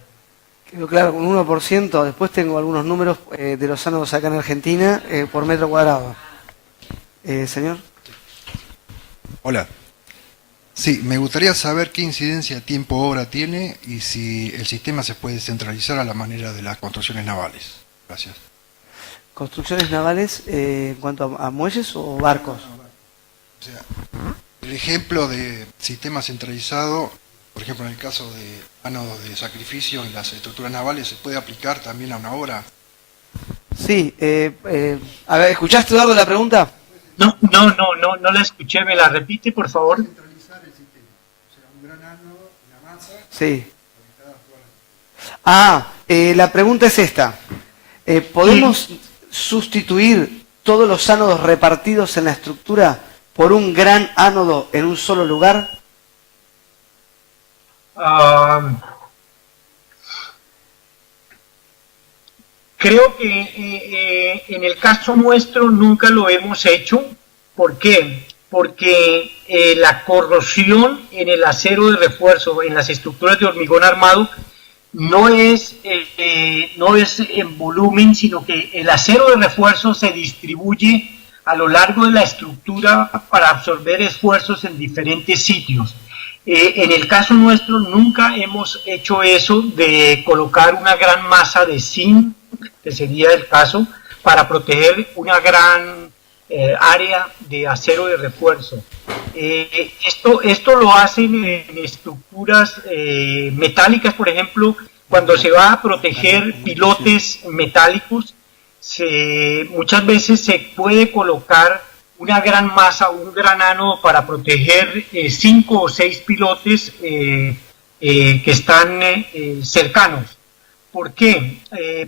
Quedó claro, con 1%, después tengo algunos números de los ánodos acá en Argentina por metro cuadrado. Señor. Hola. Sí, me gustaría saber qué incidencia tiempo-obra tiene y si el sistema se puede centralizar a la manera de las construcciones navales. Gracias. ¿Construcciones navales en cuanto a muelles o barcos? O sea, el ejemplo de sistema centralizado, por ejemplo, en el caso de ánodos de sacrificio en las estructuras navales, ¿se puede aplicar también a una obra? Sí. A ver, ¿escuchaste, Eduardo, la pregunta? No la escuché. ¿Me la repite, por favor? Centralizar el sistema. O sea, un gran ánodo, una masa. Sí. La pregunta es esta. ¿Podemos sustituir todos los ánodos repartidos en la estructura por un gran ánodo en un solo lugar? Creo que en el caso nuestro nunca lo hemos hecho. ¿Por qué? Porque la corrosión en el acero de refuerzo, en las estructuras de hormigón armado, no es en volumen, sino que el acero de refuerzo se distribuye a lo largo de la estructura para absorber esfuerzos en diferentes sitios. En el caso nuestro nunca hemos hecho eso de colocar una gran masa de zinc, que sería el caso, para proteger una gran área de acero de refuerzo. Esto lo hacen en estructuras metálicas, por ejemplo, cuando se va a proteger pilotes metálicos, muchas veces se puede colocar una gran masa, un gran ánodo para proteger 5 o 6 pilotes que están cercanos. ¿Por qué?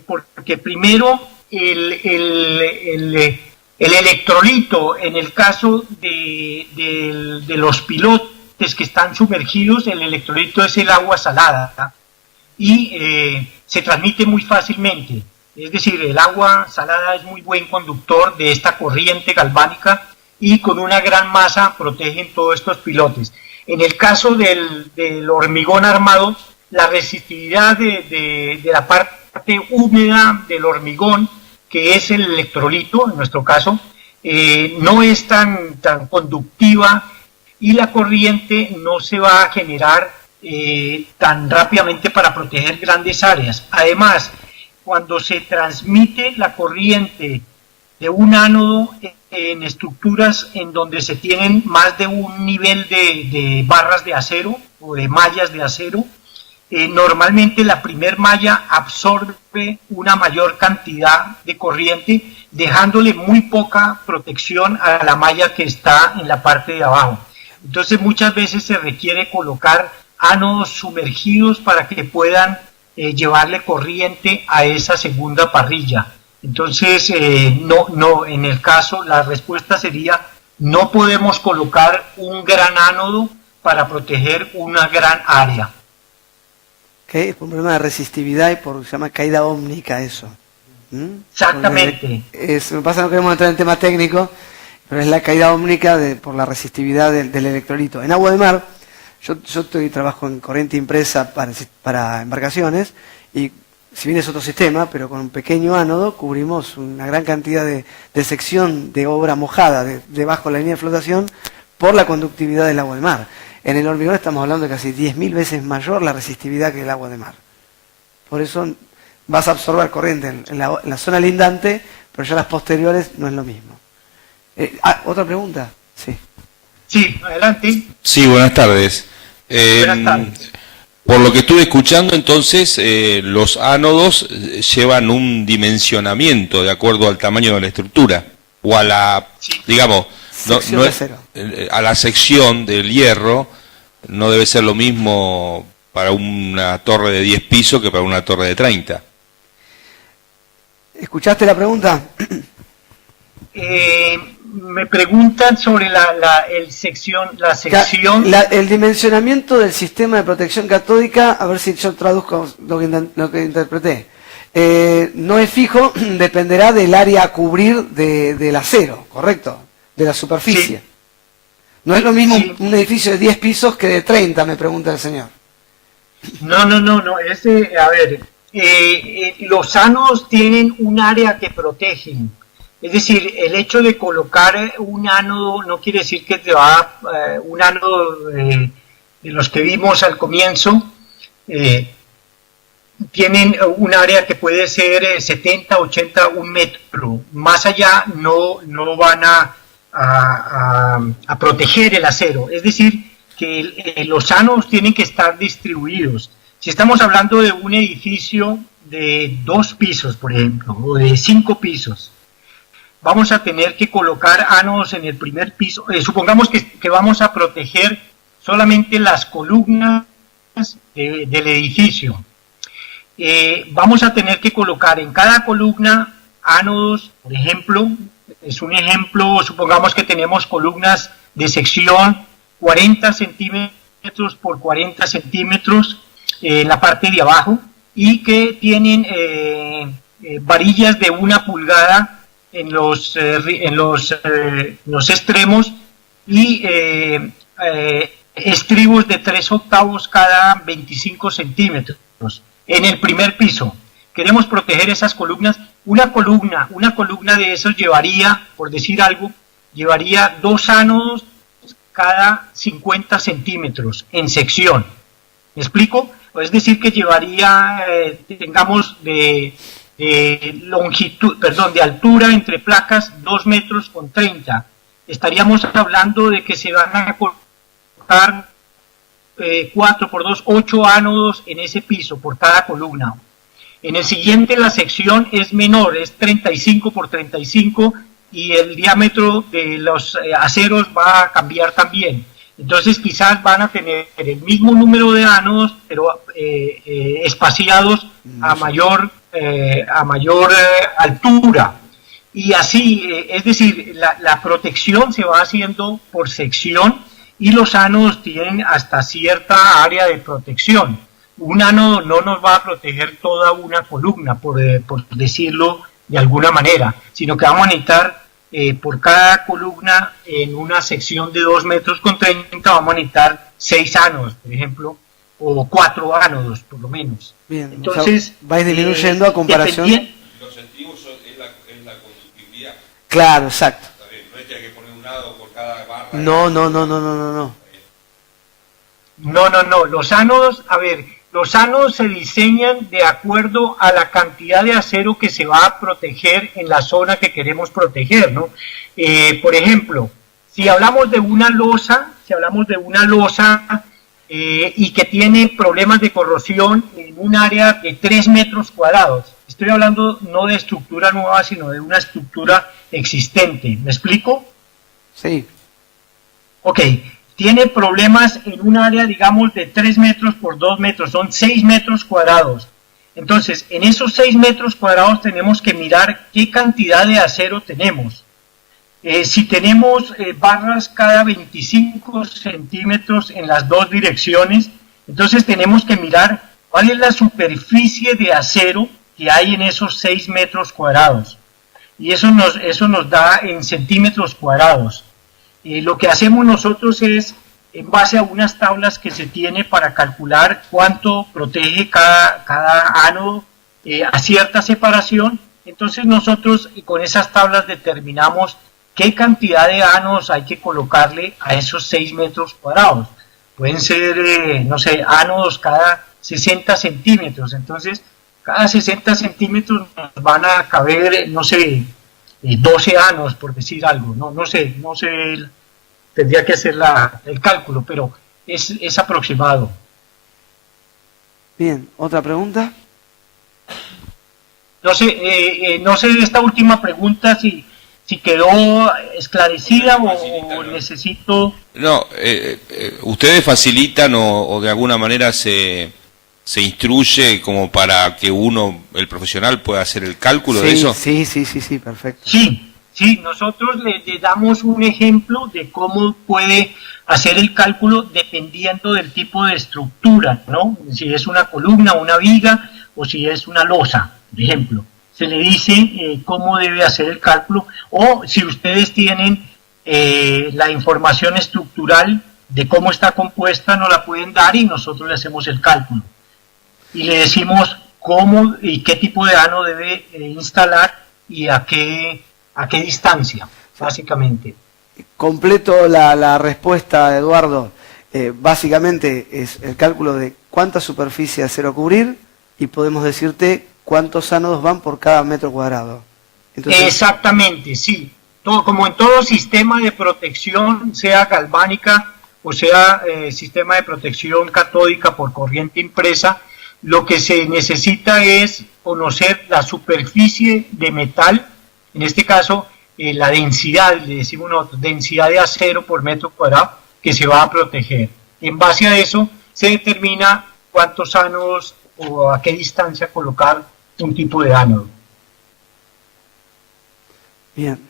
Porque primero el electrolito, en el caso de los pilotes que están sumergidos, el electrolito es el agua salada y se transmite muy fácilmente. Es decir, el agua salada es muy buen conductor de esta corriente galvánica y con una gran masa protegen todos estos pilotes. En el caso del hormigón armado, la resistividad de la parte húmeda del hormigón, que es el electrolito, en nuestro caso, no es tan conductiva y la corriente no se va a generar tan rápidamente para proteger grandes áreas. Además, cuando se transmite la corriente de un ánodo en estructuras en donde se tienen más de un nivel de barras de acero o de mallas de acero, normalmente la primer malla absorbe una mayor cantidad de corriente, dejándole muy poca protección a la malla que está en la parte de abajo. Entonces muchas veces se requiere colocar ánodos sumergidos para que puedan llevarle corriente a esa segunda parrilla. Entonces, en el caso, la respuesta sería, no podemos colocar un gran ánodo para proteger una gran área. Okay, es por un problema de resistividad y se llama caída ómnica eso. Exactamente. Me pasa, no queremos entrar en tema técnico, pero es la caída ómnica por la resistividad del electrolito. En agua de mar, yo trabajo en corriente impresa para embarcaciones y si bien es otro sistema, pero con un pequeño ánodo cubrimos una gran cantidad de sección de obra mojada debajo de la línea de flotación por la conductividad del agua de mar. En el hormigón estamos hablando de casi 10.000 veces mayor la resistividad que el agua de mar. Por eso vas a absorber corriente en la zona lindante, pero ya las posteriores no es lo mismo. ¿Otra pregunta? Sí. Sí, adelante. Sí, buenas tardes. Buenas tardes. Por lo que estuve escuchando, entonces, los ánodos llevan un dimensionamiento de acuerdo al tamaño de la estructura, o a la, digamos, a la sección del hierro. No debe ser lo mismo para una torre de 10 pisos que para una torre de 30. ¿Escuchaste la pregunta? Me preguntan sobre la sección. El dimensionamiento del sistema de protección catódica, a ver si yo traduzco lo que interpreté. No es fijo, dependerá del área a cubrir del acero, ¿correcto? De la superficie. Sí. No es lo mismo un edificio de 10 pisos que de 30, me pregunta el señor. No. A ver, los ánodos tienen un área que protegen. Es decir, el hecho de colocar un ánodo no quiere decir que te va un ánodo de los que vimos al comienzo. Tienen un área que puede ser 70, 80, 1 metro. Más allá no van a proteger el acero. Es decir, que los ánodos tienen que estar distribuidos. Si estamos hablando de un edificio de 2 pisos, por ejemplo, o de 5 pisos, vamos a tener que colocar ánodos en el primer piso. Supongamos que vamos a proteger solamente las columnas del edificio. Vamos a tener que colocar en cada columna ánodos, por ejemplo, es un ejemplo, supongamos que tenemos columnas de sección 40 centímetros por 40 centímetros en la parte de abajo y que tienen varillas de 1 pulgada en los extremos y estribos de 3/8 cada 25 centímetros. En el primer piso queremos proteger esas columnas. Una columna de esos llevaría, por decir algo, 2 ánodos cada 50 centímetros en sección. ¿Me explico? Es decir, que llevaría, tengamos de altura entre placas 2 metros con 30. Estaríamos hablando de que se van a colocar 4 por 2, 8 ánodos en ese piso por cada columna. En el siguiente la sección es menor, es 35 por 35 y el diámetro de los aceros va a cambiar también. Entonces quizás van a tener el mismo número de ánodos, pero espaciados a mayor altura. Y así, es decir, la protección se va haciendo por sección y los ánodos tienen hasta cierta área de protección. Un ánodo no nos va a proteger toda una columna, por decirlo de alguna manera, sino que vamos a necesitar por cada columna en una sección de 2 metros con 30 vamos a necesitar 6 ánodos, por ejemplo, o 4 ánodos por lo menos. Bien, entonces vais disminuyendo a comparación. Los objetivos es la conductividad. Claro, exacto. Está bien, no es que hay que poner un ánodo por cada barra. No. Los ánodos, los ánodos se diseñan de acuerdo a la cantidad de acero que se va a proteger en la zona que queremos proteger, ¿no? Por ejemplo, si hablamos de una losa, y que tiene problemas de corrosión en un área de 3 metros cuadrados, estoy hablando no de estructura nueva, sino de una estructura existente, ¿me explico? Sí. Ok. Tiene problemas en un área, digamos, de 3 metros por 2 metros, son 6 metros cuadrados. Entonces, en esos 6 metros cuadrados tenemos que mirar qué cantidad de acero tenemos. Si tenemos barras cada 25 centímetros en las 2 direcciones, entonces tenemos que mirar cuál es la superficie de acero que hay en esos 6 metros cuadrados. Y eso nos da en centímetros cuadrados. Lo que hacemos nosotros es, en base a unas tablas que se tiene para calcular cuánto protege cada ánodo a cierta separación, entonces nosotros con esas tablas determinamos qué cantidad de ánodos hay que colocarle a esos 6 metros cuadrados. Pueden ser, ánodos cada 60 centímetros, entonces cada 60 centímetros nos van a caber, 12 ánodos, por decir algo, no sé, tendría que hacer el cálculo, pero es aproximado. Bien, ¿otra pregunta? No sé esta última pregunta si quedó esclarecida o necesito... No, ustedes facilitan o de alguna manera se se instruye como para que uno, el profesional, pueda hacer el cálculo de eso? Sí, perfecto. Sí, nosotros le damos un ejemplo de cómo puede hacer el cálculo dependiendo del tipo de estructura, ¿no? Si es una columna, una viga o si es una losa, por ejemplo. Se le dice cómo debe hacer el cálculo, o si ustedes tienen la información estructural de cómo está compuesta, nos la pueden dar y nosotros le hacemos el cálculo. Y le decimos cómo y qué tipo de ánodo debe instalar y a qué distancia, básicamente. Completo la respuesta, Eduardo. Básicamente es el cálculo de cuánta superficie de acero cubrir y podemos decirte cuántos ánodos van por cada metro cuadrado. Entonces, exactamente, sí. Como en todo sistema de protección, sea galvánica o sea sistema de protección catódica por corriente impresa, lo que se necesita es conocer la superficie de metal, en este caso la densidad, le decimos nosotros, densidad de acero por metro cuadrado que se va a proteger. En base a eso se determina cuántos ánodos o a qué distancia colocar un tipo de ánodo. Bien.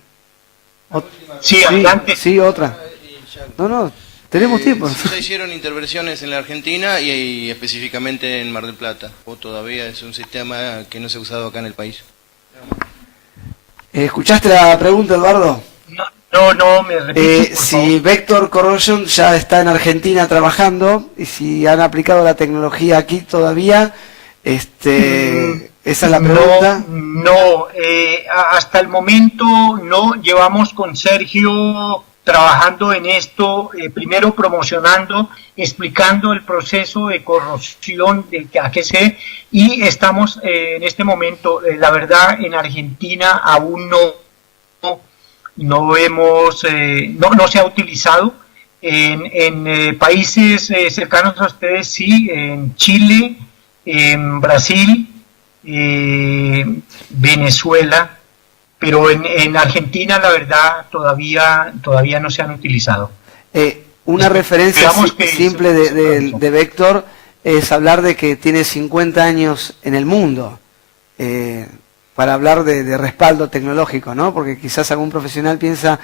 Sí, adelante. Sí, otra. No, tenemos tiempo. ¿Sí se hicieron intervenciones en la Argentina y específicamente en Mar del Plata? ¿O todavía es un sistema que no se ha usado acá en el país? ¿Escuchaste la pregunta, Eduardo? No, me repito, si Vector Corrosion ya está en Argentina trabajando y si han aplicado la tecnología aquí todavía, esa es la pregunta. No, hasta el momento no. Llevamos con Sergio trabajando en esto, primero promocionando, explicando el proceso de corrosión a qué se, y estamos en este momento, la verdad, en Argentina aún no se ha utilizado. En países cercanos a ustedes sí, en Chile, en Brasil, Venezuela, pero en Argentina la verdad todavía no se han utilizado. Una referencia simple de Vector es hablar de que tiene 50 años en el mundo, para hablar de respaldo tecnológico, ¿no? Porque quizás algún profesional piensa,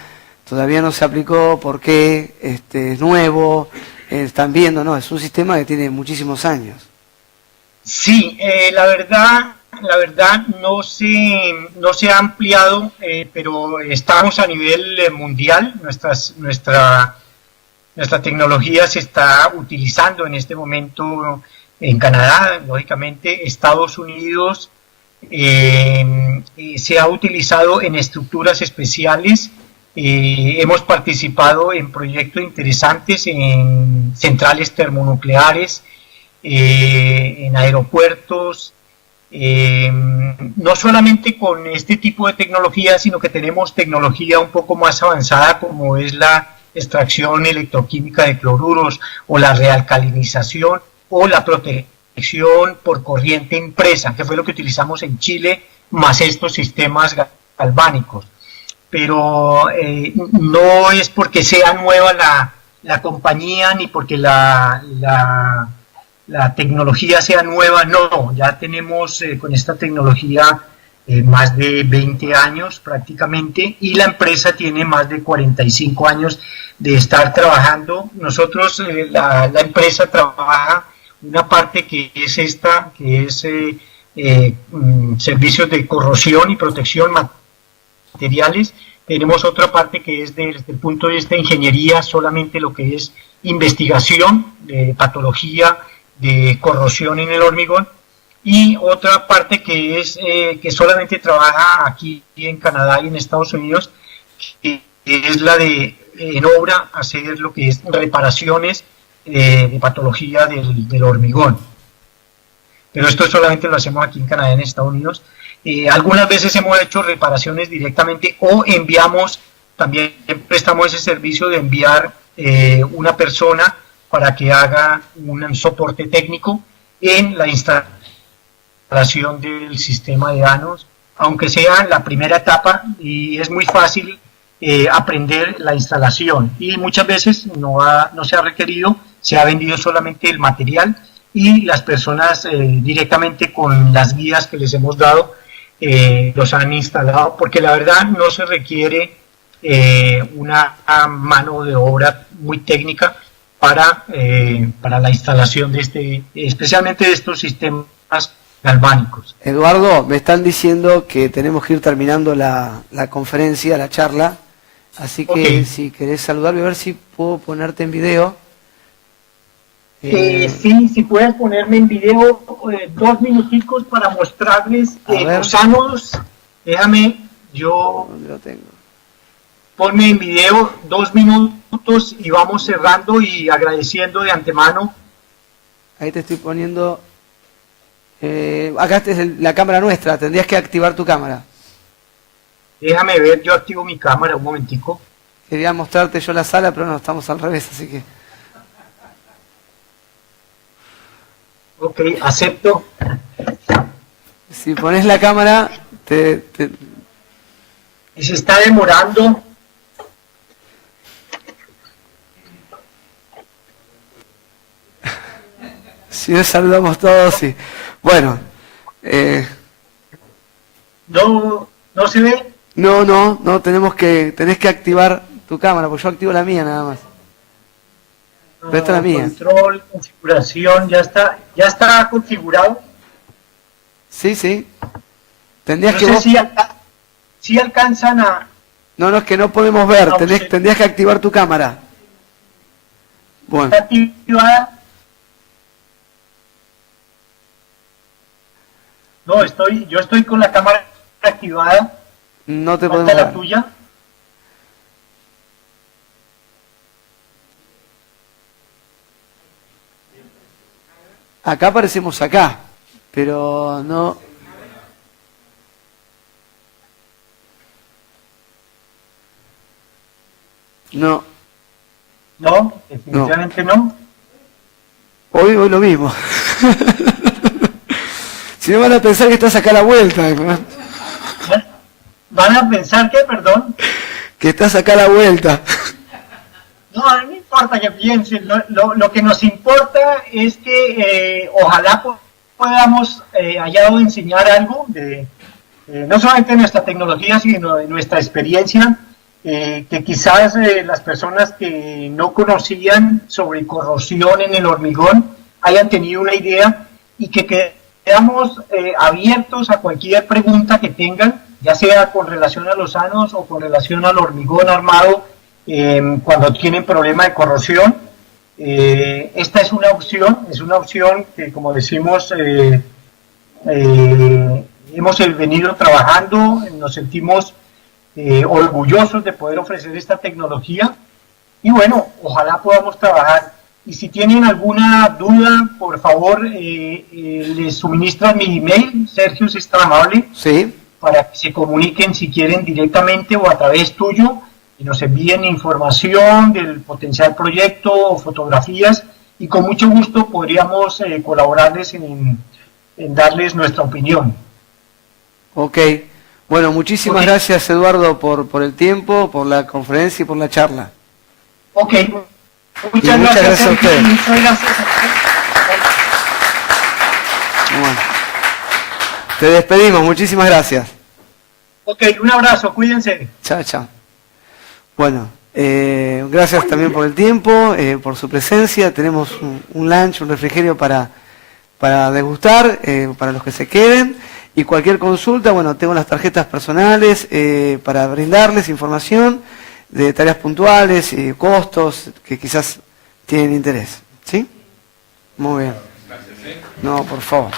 todavía no se aplicó, ¿por qué? Es nuevo, están viendo, ¿no? Es un sistema que tiene muchísimos años. Sí, la verdad no se ha ampliado, pero estamos a nivel mundial. Nuestra tecnología se está utilizando en este momento en Canadá, lógicamente, Estados Unidos, se ha utilizado en estructuras especiales. Hemos participado en proyectos interesantes en centrales termonucleares, en aeropuertos, no solamente con este tipo de tecnología, sino que tenemos tecnología un poco más avanzada como es la extracción electroquímica de cloruros o la realcalinización o la protección por corriente impresa, que fue lo que utilizamos en Chile, más estos sistemas galvánicos. Pero no es porque sea nueva la compañía ni porque la tecnología sea nueva, no, ya tenemos con esta tecnología más de 20 años prácticamente, y la empresa tiene más de 45 años de estar trabajando. Nosotros, la empresa trabaja una parte que es servicios de corrosión y protección materiales. Tenemos otra parte que es desde el punto de vista de ingeniería, solamente lo que es investigación de patología de corrosión en el hormigón, y otra parte que es que solamente trabaja aquí en Canadá y en Estados Unidos, que es la de en obra hacer lo que es reparaciones de patología del hormigón. Pero esto solamente lo hacemos aquí en Canadá y en Estados Unidos. Algunas veces hemos hecho reparaciones directamente o enviamos, también prestamos ese servicio de enviar una persona para que haga un soporte técnico en la instalación del sistema de ánodos, aunque sea la primera etapa, y es muy fácil aprender la instalación, y muchas veces no se ha requerido, se ha vendido solamente el material y las personas directamente con las guías que les hemos dado los han instalado, porque la verdad no se requiere una mano de obra muy técnica para la instalación de especialmente de estos sistemas galvánicos. Eduardo, me están diciendo que tenemos que ir terminando la conferencia, la charla, así que si querés saludarme, a ver si puedo ponerte en video. Sí, si puedes ponerme en video 2 minuticos para mostrarles los ánodos. Déjame, ¿dónde lo tengo? Ponme en video 2 minutos y vamos cerrando y agradeciendo de antemano. Ahí te estoy poniendo. Acá es la cámara nuestra, tendrías que activar tu cámara. Déjame ver, yo activo mi cámara un momentico. Quería mostrarte yo la sala, pero no, estamos al revés, así que... Ok, acepto. Si pones la cámara, Y se está demorando. Si nos saludamos todos, sí. Bueno. ¿No se ve? No, tenés que activar tu cámara, porque yo activo la mía nada más. Pero esta es la mía. Control, configuración, ya está configurado. Sí. Tendrías que si alcanzan a... No, es que no podemos ver, tendrías que activar tu cámara. Bueno. ¿Está activada? No, yo estoy con la cámara activada. No te podemos ver. ¿La tuya? Acá aparecemos acá, pero no... No. No, definitivamente no. Hoy lo mismo. Si no van a pensar que estás acá a la vuelta. ¿Van a pensar que, perdón? Que estás acá a la vuelta. No importa que piensen. Lo que nos importa es que ojalá podamos allá enseñar algo de no solamente de nuestra tecnología, sino de nuestra experiencia, que quizás las personas que no conocían sobre corrosión en el hormigón hayan tenido una idea y que quedamos abiertos a cualquier pregunta que tengan, ya sea con relación a los ánodos o con relación al hormigón armado cuando tienen problema de corrosión. Esta es una opción que, como decimos, hemos venido trabajando, nos sentimos orgullosos de poder ofrecer esta tecnología y bueno, ojalá podamos trabajar. Y si tienen alguna duda, por favor, les suministran mi email, Sergio, si es tan amable, sí, para que se comuniquen si quieren directamente o a través tuyo y nos envíen información del potencial proyecto o fotografías y con mucho gusto podríamos colaborarles en darles nuestra opinión. Ok, bueno, muchísimas gracias, Eduardo, por el tiempo, por la conferencia y por la charla. Ok, muchas gracias a ustedes. Muchas gracias a Bueno, te despedimos, muchísimas gracias. Ok, un abrazo, cuídense. Chao. Bueno, gracias también por el tiempo, por su presencia. Tenemos un lunch, un refrigerio para degustar, para los que se queden. Y cualquier consulta, bueno, tengo las tarjetas personales para brindarles información de tareas puntuales y costos que quizás tienen interés. ¿Sí? Muy bien. No, por favor.